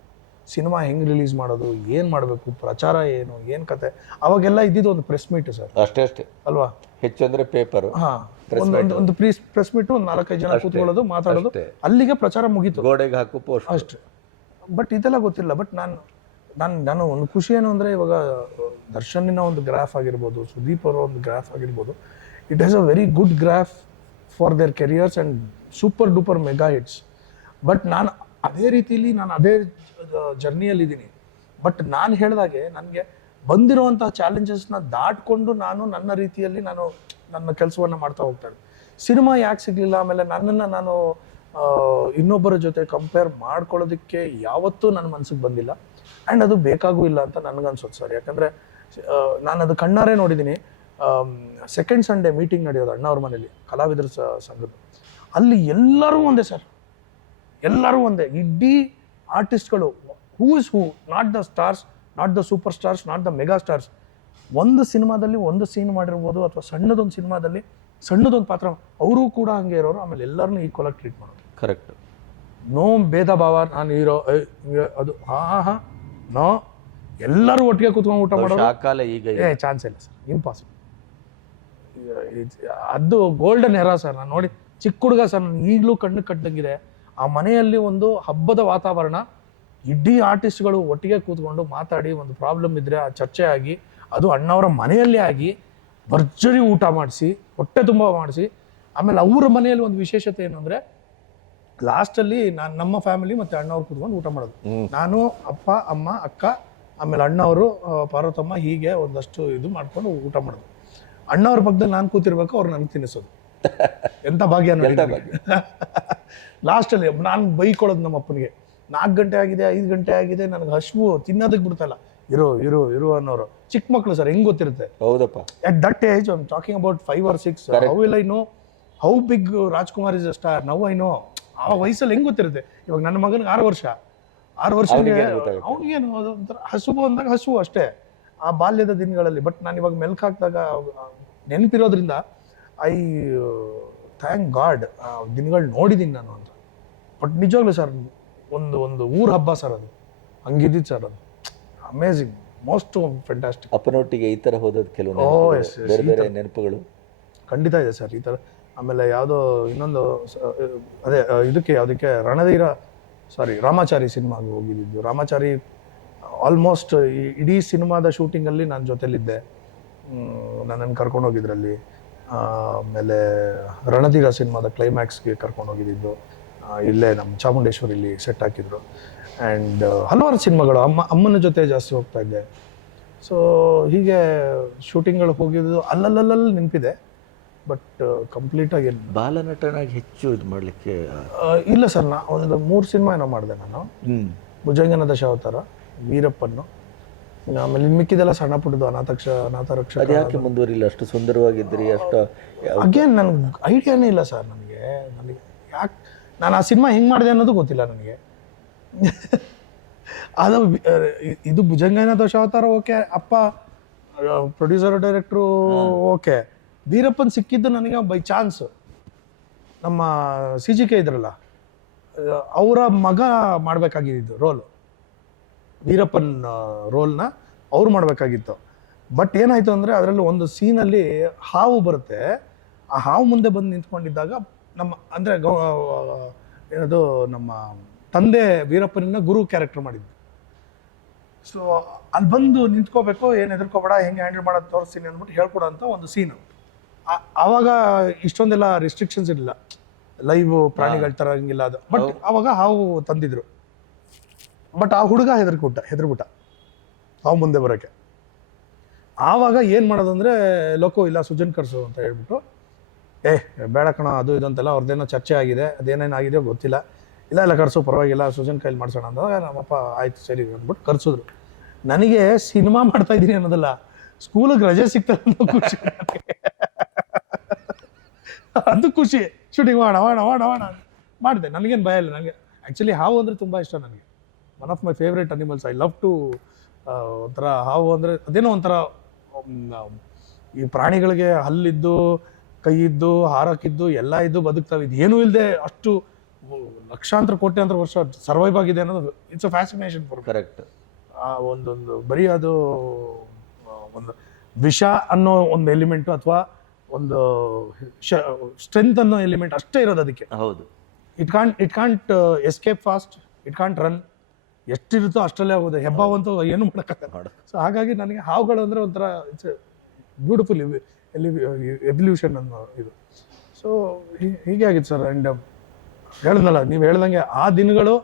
ಸಿನಿಮಾ ಹೆಂಗೆ ರಿಲೀಸ್ ಮಾಡೋದು, ಏನು ಮಾಡಬೇಕು, ಪ್ರಚಾರ ಏನು ಕತೆ, ಅವಾಗೆಲ್ಲ ಇದ್ದಿದ್ದು ಒಂದು ಪ್ರೆಸ್ ಮೀಟ್ ಸರ್, ಅಷ್ಟೇ ಅಲ್ವಾ? ಹೆಚ್ಚಂದ್ರೆ ಪೇಪರ್, ಒಂದು ಪ್ರೆಸ್ ಮೀಟ್, ಒಂದು 4-5 ಜನ ಕೂತ್ಕೊಳ್ಳೋದು, ಮಾತಾಡೋದು, ಅಲ್ಲಿಗೆ ಪ್ರಚಾರ ಮುಗೀತು, ಗೋಡೆಗೆ ಹಾಕು ಪೋಸ್ಟ್ ಅಷ್ಟೇ. ಬಟ್ ಇದೆಲ್ಲ ಗೊತ್ತಿಲ್ಲ. ಬಟ್ ನಾನು ಒಂದು ಖುಷಿ ಏನು ಅಂದರೆ, ಇವಾಗ ದರ್ಶನಿನ ಒಂದು ಗ್ರಾಫ್ ಆಗಿರ್ಬೋದು, ಸುದೀಪ್ ಅವರ ಒಂದು ಗ್ರಾಫ್ ಆಗಿರ್ಬೋದು, it has a very good graph for there careers and super duper mega hits. But ನಾನು ಅದೇ ರೀತಿಯಲ್ಲಿ ಅದೇ ಜರ್ನಿಯಲ್ಲಿದ್ದೀನಿ. ಬಟ್ ನಾನು ಹೇಳಿದಾಗೆ ನನಗೆ ಬಂದಿರುವಂಥ ಚಾಲೆಂಜಸ್ನ ದಾಟ್ಕೊಂಡು ನಾನು ನನ್ನ ರೀತಿಯಲ್ಲಿ ನನ್ನ ಕೆಲಸವನ್ನು ಮಾಡ್ತಾ ಹೋಗ್ತಾನೆ. ಸಿನಿಮಾ ಯಾಕೆ ಸಿಗಲಿಲ್ಲ, ಆಮೇಲೆ ನನ್ನನ್ನು ನಾನು ಇನ್ನೊಬ್ಬರ ಜೊತೆ ಕಂಪೇರ್ ಮಾಡ್ಕೊಳ್ಳೋದಕ್ಕೆ ಯಾವತ್ತೂ ನನ್ನ ಮನಸ್ಸಿಗೆ ಬಂದಿಲ್ಲ. ಆ್ಯಂಡ್ ಅದು ಬೇಕಾಗೂ ಇಲ್ಲ ಅಂತ ನನಗನ್ಸುತ್ತೆ ಸರ್. ಯಾಕಂದರೆ ನಾನು ಅದು ಕಣ್ಣಾರೆ ನೋಡಿದ್ದೀನಿ. ಸೆಕೆಂಡ್ ಸಂಡೇ ಮೀಟಿಂಗ್ ನಡೆಯೋದು ಅಣ್ಣವ್ರ ಮನೇಲಿ, ಕಲಾವಿದರ ಸಂಘದ. ಅಲ್ಲಿ ಎಲ್ಲರೂ ಒಂದೇ ಸರ್, ಎಲ್ಲರೂ ಒಂದೇ. ಇಡೀ ಆರ್ಟಿಸ್ಟ್ಗಳು, who is who, not the stars, not the super stars, not the mega stars. ಒಂದು ಸಿನಿಮಾದಲ್ಲಿ ಒಂದು ಸೀನ್ ಮಾಡಿರ್ಬೋದು, ಅಥವಾ ಸಣ್ಣದೊಂದು ಸಿನಿಮಾದಲ್ಲಿ ಸಣ್ಣದೊಂದು ಪಾತ್ರ, ಅವರು ಕೂಡ ಹಂಗೆ ಇರೋರು. ಆಮೇಲೆ ಎಲ್ಲರನ್ನೂ ಈಕ್ವಲಾಗಿ ಟ್ರೀಟ್ ಮಾಡೋದು. ಕರೆಕ್ಟ್. ನೋ ಭೇದ ಭಾವ, ನಾನು ಹೀರೋ ಅದು ನೋ, ಎಲ್ಲರೂ ಒಟ್ಟಿಗೆ ಕೂತ್ಕೊಂಡು ಊಟ ಮಾಡೋದು ಈಗ ಚಾನ್ಸ್ ಇಲ್ಲ ಸರ್, ಇಂಪಾಸಿಬಲ್. ಅದು ಗೋಲ್ಡನ್ ಎರಾ ಸರ್. ನಾನು ನೋಡಿ, ಚಿಕ್ಕ ಹುಡುಗ ಸರ್, ನಾನು ಈಗಲೂ ಕಣ್ಣು ಕಟ್ಟಂಗಿದೆ. ಆ ಮನೆಯಲ್ಲಿ ಒಂದು ಹಬ್ಬದ ವಾತಾವರಣ, ಇಡೀ ಆರ್ಟಿಸ್ಟ್ಗಳು ಒಟ್ಟಿಗೆ ಕೂತ್ಕೊಂಡು ಮಾತಾಡಿ, ಒಂದು ಪ್ರಾಬ್ಲಮ್ ಇದ್ದರೆ ಆ ಚರ್ಚೆ ಆಗಿ, ಅದು ಅಣ್ಣವರ ಮನೆಯಲ್ಲೇ ಆಗಿ, ಭರ್ಜರಿ ಊಟ ಮಾಡಿಸಿ, ಹೊಟ್ಟೆ ತುಂಬ ಮಾಡಿಸಿ. ಆಮೇಲೆ ಅವರ ಮನೆಯಲ್ಲಿ ಒಂದು ವಿಶೇಷತೆ ಏನು ಅಂದರೆ, ಲಾಸ್ಟಲ್ಲಿ ನಮ್ಮ ಫ್ಯಾಮಿಲಿ ಮತ್ತು ಅಣ್ಣವ್ರು ಕೂತ್ಕೊಂಡು ಊಟ ಮಾಡೋದು. ನಾನು, ಅಪ್ಪ, ಅಮ್ಮ, ಅಕ್ಕ, ಆಮೇಲೆ ಅಣ್ಣವರು ಪಾರ್ವತಮ್ಮ ಹೀಗೆ ಒಂದಷ್ಟು ಇದು ಮಾಡ್ಕೊಂಡು ಊಟ ಮಾಡೋದು. ಅಣ್ಣವ್ರ ಪಕ್ಕದಲ್ಲಿ ನಾನು ಕೂತಿರ್ಬೇಕು, ಅವ್ರು ನನಗೆ ತಿನ್ನಿಸೋದು. ಎಂಥ ಭಾಗ್ಯ ನೋಡಿ. ಲಾಸ್ಟಲ್ಲಿ ನಾನು ಬೈಕೊಳ್ಳೋದು ನಮ್ಮ ಅಪ್ಪನಿಗೆ, 4 ಗಂಟೆ ಆಗಿದೆ 5 ಗಂಟೆ ಆಗಿದೆ ನನಗೆ ಹಶ್ವು ತಿನ್ನೋದಕ್ಕೆ ಬಿಡ್ತಾಯಿಲ್ಲ, ಇರು ಅನ್ನೋರು. ಚಿಕ್ಕ ಮಕ್ಕಳು ಸರ್, ಹೆಂಗೆ ಗೊತ್ತಿರುತ್ತೆ. ಹೌದಪ್ಪ. At that age I am talking about 5 or 6. How will I know how big Rajkumar is a star? Now I know. ಆ ವಯಸ್ಸಲ್ಲಿ ಹೆಂಗೆ ಗೊತ್ತಿರುತ್ತೆ. ಇವಾಗ ನನ್ನ ಮಗನಿಗೆ 6 ವರ್ಷ ಅವನಿಗೇನು ಒಂಥರ ಹಸುವು ಅಂದಾಗ ಹಸುವು ಅಷ್ಟೇ ಆ ಬಾಲ್ಯದ ದಿನಗಳಲ್ಲಿ. ಬಟ್ ನಾನು ಇವಾಗ ಮೆಲ್ಕ್ ಹಾಕಿದಾಗ ನೆನಪಿರೋದ್ರಿಂದ ಐ ಥ್ಯಾಂಕ್ ಗಾಡ್ ಆ ದಿನಗಳು ನೋಡಿದ್ದೀನಿ ನಾನು ಅಂತ. ಬಟ್ ನಿಜವಾಗ್ಲೂ ಸರ್ ಒಂದು ಊರ ಹಬ್ಬ ಸರ್ ಅದು, ಹಂಗಿದ್ದಿತ್ತು ಸರ್ ಅದು. Amazing, most fantastic. ಅಪ್ಪನೊಟ್ಟಿಗೆ ಈ ಥರ ಹೋದದ್ದು ಕೆಲವು ಬೇರೆ ಬೇರೆ ನೆನಪುಗಳು ಖಂಡಿತ ಇದೆ ಸರ್ ಈ ಥರ. ಆಮೇಲೆ ಯಾವುದೋ ಇನ್ನೊಂದು ಅದೇ ಇದಕ್ಕೆ ಯಾವುದಕ್ಕೆ ರಾಮಾಚಾರಿ ಸಿನಿಮಾಗೆ ಹೋಗಿದ್ದು. ರಾಮಾಚಾರಿ ಆಲ್ಮೋಸ್ಟ್ ಇಡೀ ಸಿನಿಮಾದ ಶೂಟಿಂಗಲ್ಲಿ ನಾನು ಜೊತೆಲಿದ್ದೆ, ನನ್ನನ್ನು ಕರ್ಕೊಂಡು ಹೋಗಿದ್ರಲ್ಲಿ. ಆಮೇಲೆ ರಣಧೀರ ಸಿನಿಮಾದ ಕ್ಲೈಮ್ಯಾಕ್ಸ್ಗೆ ಕರ್ಕೊಂಡು ಹೋಗಿದ್ದು ಇಲ್ಲೇ ನಮ್ಮ ಚಾಮುಂಡೇಶ್ವರಿಲಿ ಸೆಟ್ ಹಾಕಿದ್ರು. ಆ್ಯಂಡ್ ಹಲವಾರು ಸಿನಿಮಾಗಳು ಅಮ್ಮನ ಜೊತೆ ಜಾಸ್ತಿ ಹೋಗ್ತಾ ಇದ್ದೆ. ಸೊ ಹೀಗೆ ಶೂಟಿಂಗ್ಗಳು ಹೋಗಿದ್ದು ಅಲ್ಲಲ್ಲಿ ನೆನಪಿದೆ. ಬಟ್ ಕಂಪ್ಲೀಟಾಗಿ ಬಾಲನಟನಾಗಿ ಹೆಚ್ಚು ಇದು ಮಾಡಲಿಕ್ಕೆ ಇಲ್ಲ ಸರ್. ಒಂದು 3 ಸಿನಿಮಾ ಏನೋ ಮಾಡಿದೆ ನಾನು. ಭುಜಂಗನ ದಶಾವತಾರ, ವೀರಪ್ಪನ್ನು, ಆಮೇಲೆ ಇನ್ನು ಮಿಕ್ಕಿದೆಲ್ಲ ಸಣ್ಣ ಪುಟ್ಟದು ಅನಾಥರಕ್ಷಕ. ಅದು ಯಾಕೆ ಮುಂದುವರಿಲ್ಲ? ಅಷ್ಟು ಸುಂದರವಾಗಿದ್ರಿ, ಅಷ್ಟು ಅಗೇನ್ ನನಗೆ ಐಡಿಯಾನೇ ಇಲ್ಲ ಸರ್. ನನಗೆ ಯಾಕೆ ನಾನು ಆ ಸಿನಿಮಾ ಹೆಂಗೆ ಮಾಡಿದೆ ಅನ್ನೋದು ಗೊತ್ತಿಲ್ಲ ನನಗೆ. ಅದು ಇದು ಭುಜಂಗನ ದಶಾವತಾರ ಓಕೆ, ಅಪ್ಪ ಪ್ರೊಡ್ಯೂಸರ್ ಡೈರೆಕ್ಟ್ರು ಓಕೆ. ವೀರಪ್ಪನ್ ಸಿಕ್ಕಿದ್ದು ನನಗೆ ಬೈ ಚಾನ್ಸ್. ನಮ್ಮ CGK ಇದ್ರಲ್ಲ, ಅವರ ಮಗ ಮಾಡಬೇಕಾಗಿದ್ದು ರೋಲು, ವೀರಪ್ಪನ್ ರೋಲ್ನ ಅವ್ರು ಮಾಡಬೇಕಾಗಿತ್ತು. ಬಟ್ ಏನಾಯಿತು ಅಂದರೆ ಅದರಲ್ಲಿ ಒಂದು ಸೀನಲ್ಲಿ ಹಾವು ಬರುತ್ತೆ. ಆ ಹಾವು ಮುಂದೆ ಬಂದು ನಿಂತ್ಕೊಂಡಿದ್ದಾಗ ನಮ್ಮ ಅಂದರೆ ಏನದು ನಮ್ಮ ತಂದೆ ವೀರಪ್ಪನ ಗುರು ಕ್ಯಾರೆಕ್ಟರ್ ಮಾಡಿದ್ದು. ಸೊ ಅಲ್ಲಿ ಬಂದು ನಿಂತ್ಕೋಬೇಕು, ಏನು ಹೆದರ್ಕೋಬೇಡ, ಹೆಂಗೆ ಹ್ಯಾಂಡಲ್ ಮಾಡೋದು ತೋರಿಸ್ತೀನಿ ಅಂದ್ಬಿಟ್ಟು ಹೇಳ್ಕೊಡೋ ಅಂತ ಒಂದು ಸೀನು. ಆವಾಗ ಇಷ್ಟೊಂದೆಲ್ಲ ರಿಸ್ಟ್ರಿಕ್ಷನ್ಸ್ ಇರಲಿಲ್ಲ, ಲೈವ್ ಪ್ರಾಣಿಗಳ ಥರ ಹಂಗಿಲ್ಲ ಅದು. ಬಟ್ ಆವಾಗ ಹಾವು ತಂದಿದ್ರು. ಬಟ್ ಆ ಹುಡುಗ ಹೆದರ್ಬಿಟ್ಟ ಹಾವು ಮುಂದೆ ಬರೋಕ್ಕೆ. ಆವಾಗ ಏನು ಮಾಡೋದು ಅಂದರೆ, ಲೋಕೋ ಇಲ್ಲ ಸುಜನ್ ಕರ್ಸು ಅಂತ ಹೇಳ್ಬಿಟ್ಟು, ಬೇಡ ಕಣ ಅದು ಇದು ಅಂತೆಲ್ಲ ಅವ್ರದ್ದೇನೋ ಚರ್ಚೆ ಆಗಿದೆ, ಅದೇನೇನಾಗಿದೆಯೋ ಗೊತ್ತಿಲ್ಲ, ಇಲ್ಲ ಕರ್ಸು ಪರವಾಗಿಲ್ಲ ಸುಜನ್ ಕೈಲಿ ಮಾಡ್ಸೋಣ ಅಂದಾಗ ನಮ್ಮಪ್ಪ ಆಯ್ತು ಸರಿ ಅಂದ್ಬಿಟ್ಟು ಕರ್ಸಿದ್ರು. ನನಗೆ ಸಿನಿಮಾ ಮಾಡ್ತಾ ಇದ್ದೀನಿ ಅನ್ನೋದಲ್ಲ, ಸ್ಕೂಲಿಗೆ ರಜೆ ಸಿಗ್ತಾರೆ ಅನ್ನೋ ಖುಷಿ. ಅದು ಖುಷಿ. ಶೂಟಿಂಗ್ ಮಾಡೋಣ ಮಾಡಿದೆ. ನನಗೇನು ಭಯ ಇಲ್ಲ. ನನಗೆ ಆ್ಯಕ್ಚುಲಿ ಹಾವು ಅಂದರೆ ತುಂಬ ಇಷ್ಟ. ನನಗೆ one of my favourite animals. I love to ಒಂಥರ ಹಾವು ಅಂದರೆ ಅದೇನೋ ಒಂಥರ ಈ ಪ್ರಾಣಿಗಳಿಗೆ ಹಲ್ಲಿದ್ದು ಕೈ ಇದ್ದು ಹಾರಕ್ಕಿದ್ದು ಎಲ್ಲ ಇದ್ದು ಬದುಕ್ತಾವೆ. ಇದು ಏನೂ ಇಲ್ಲದೆ ಅಷ್ಟು ಲಕ್ಷಾಂತರ ಕೋಟ್ಯಾಂತರ ವರ್ಷ ಸರ್ವೈವ್ ಆಗಿದೆ ಅನ್ನೋದು it's a fascination for. Correct. ಒಂದೊಂದು ಬರೀ ಅದು ಒಂದು ವಿಷ ಅನ್ನೋ ಒಂದು ಎಲಿಮೆಂಟು ಅಥವಾ ಒಂದು ಸ್ಟ್ರೆಂತ್ ಅನ್ನೋ ಎಲಿಮೆಂಟ್ ಅಷ್ಟೇ ಇರೋದು ಅದಕ್ಕೆ. ಹೌದು. It can't escape fast, it can't run. ಎಷ್ಟಿರುತ್ತೋ ಅಷ್ಟರಲ್ಲೇ ಆಗೋದು. ಹೆಬ್ಬಾವಂತೂ ಏನು ಮಾಡೋಕ್ಕಾಗಲ್ಲ. ಸೊ ಹಾಗಾಗಿ ನನಗೆ ಹಾವುಗಳು ಅಂದರೆ ಒಂಥರ ಇಟ್ಸ್ ಬ್ಯೂಟಿಫುಲ್ ಎವಲ್ಯೂಷನ್ ಅನ್ನೋ ಇದು. ಸೊ ಹೀಗೆ ಆಗಿತ್ತು ಸರ್. ಆ್ಯಂಡ್ ಹೇಳಿದ್ನಲ್ಲ, ನೀವು ಹೇಳ್ದಂಗೆ ಆ ದಿನಗಳು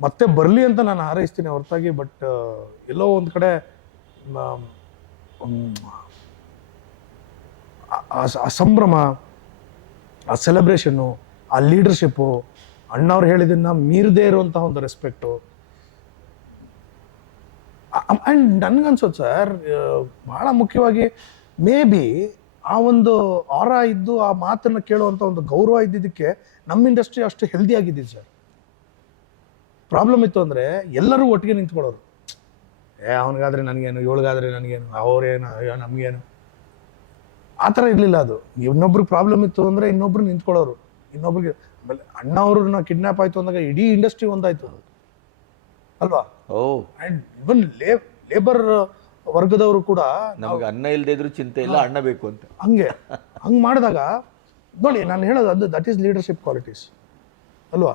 ಮತ್ತೆ ಬರಲಿ ಅಂತ ನಾನು ಹಾರೈಸ್ತೀನಿ ಹೊರತಾಗಿ. ಬಟ್ ಎಲ್ಲೋ ಒಂದು ಕಡೆ ಆ ಸಂಭ್ರಮ, ಆ ಸೆಲೆಬ್ರೇಷನ್ನು, ಆ ಲೀಡರ್ಶಿಪ್ಪು, ಅಣ್ಣವ್ರು ಹೇಳಿದ್ದನ್ನು ಮೀರದೇ ಇರುವಂತಹ ಒಂದು ರೆಸ್ಪೆಕ್ಟು. ಆ್ಯಂಡ್ ನನಗನ್ಸೋದು ಸರ್, ಭಾಳ ಮುಖ್ಯವಾಗಿ ಮೇ ಬಿ ಆ ಒಂದು ಆರ ಇದ್ದು ಆ ಮಾತನ್ನು ಕೇಳುವಂಥ ಒಂದು ಗೌರವ ಇದ್ದಿದ್ದಕ್ಕೆ ನಮ್ಮ ಇಂಡಸ್ಟ್ರಿ ಅಷ್ಟು ಹೆಲ್ದಿ ಆಗಿದ್ದಿದ್ದು ಸರ್. ಪ್ರಾಬ್ಲಮ್ ಇತ್ತು ಅಂದರೆ ಎಲ್ಲರೂ ಒಟ್ಟಿಗೆ ನಿಂತ್ಕೊಳ್ಳೋರು. ಅವನಿಗಾದರೆ ನನಗೇನು, ಇವಳಿಗಾದರೆ ನನಗೇನು, ಅವರೇನು, ಅಯ್ಯೋ ನಮಗೇನು, ಆ ಥರ ಇರಲಿಲ್ಲ. ಅದು ಇನ್ನೊಬ್ರಿಗೆ ಪ್ರಾಬ್ಲಮ್ ಇತ್ತು ಅಂದರೆ ಇನ್ನೊಬ್ರು ನಿಂತ್ಕೊಳ್ಳೋರು. ಇನ್ನೊಬ್ರಿಗೆ ಆಮೇಲೆ ಅಣ್ಣವ್ರನ್ನ ಕಿಡ್ನಾಪ್ ಆಯಿತು ಅಂದಾಗ ಇಡೀ ಇಂಡಸ್ಟ್ರಿ ಒಂದಾಯಿತು ಅಲ್ವಾ. ಆ್ಯಂಡ್ ಇವನ್ ಲೇಬರ್ ವರ್ಗದವರು ಕೂಡ ನಮಗೆ ಅನ್ನ ಇಲ್ಲದೆ ಇದ್ರೂ ಚಿಂತೆ ಇಲ್ಲ, ಅಣ್ಣ ಬೇಕು ಅಂತ ಹಂಗೆ ಮಾಡಿದಾಗ ನೋಡಿ, ನಾನು ಹೇಳೋದು ಅದು ದಟ್ ಈಸ್ ಲೀಡರ್ಶಿಪ್ ಕ್ವಾಲಿಟೀಸ್ ಅಲ್ವಾ.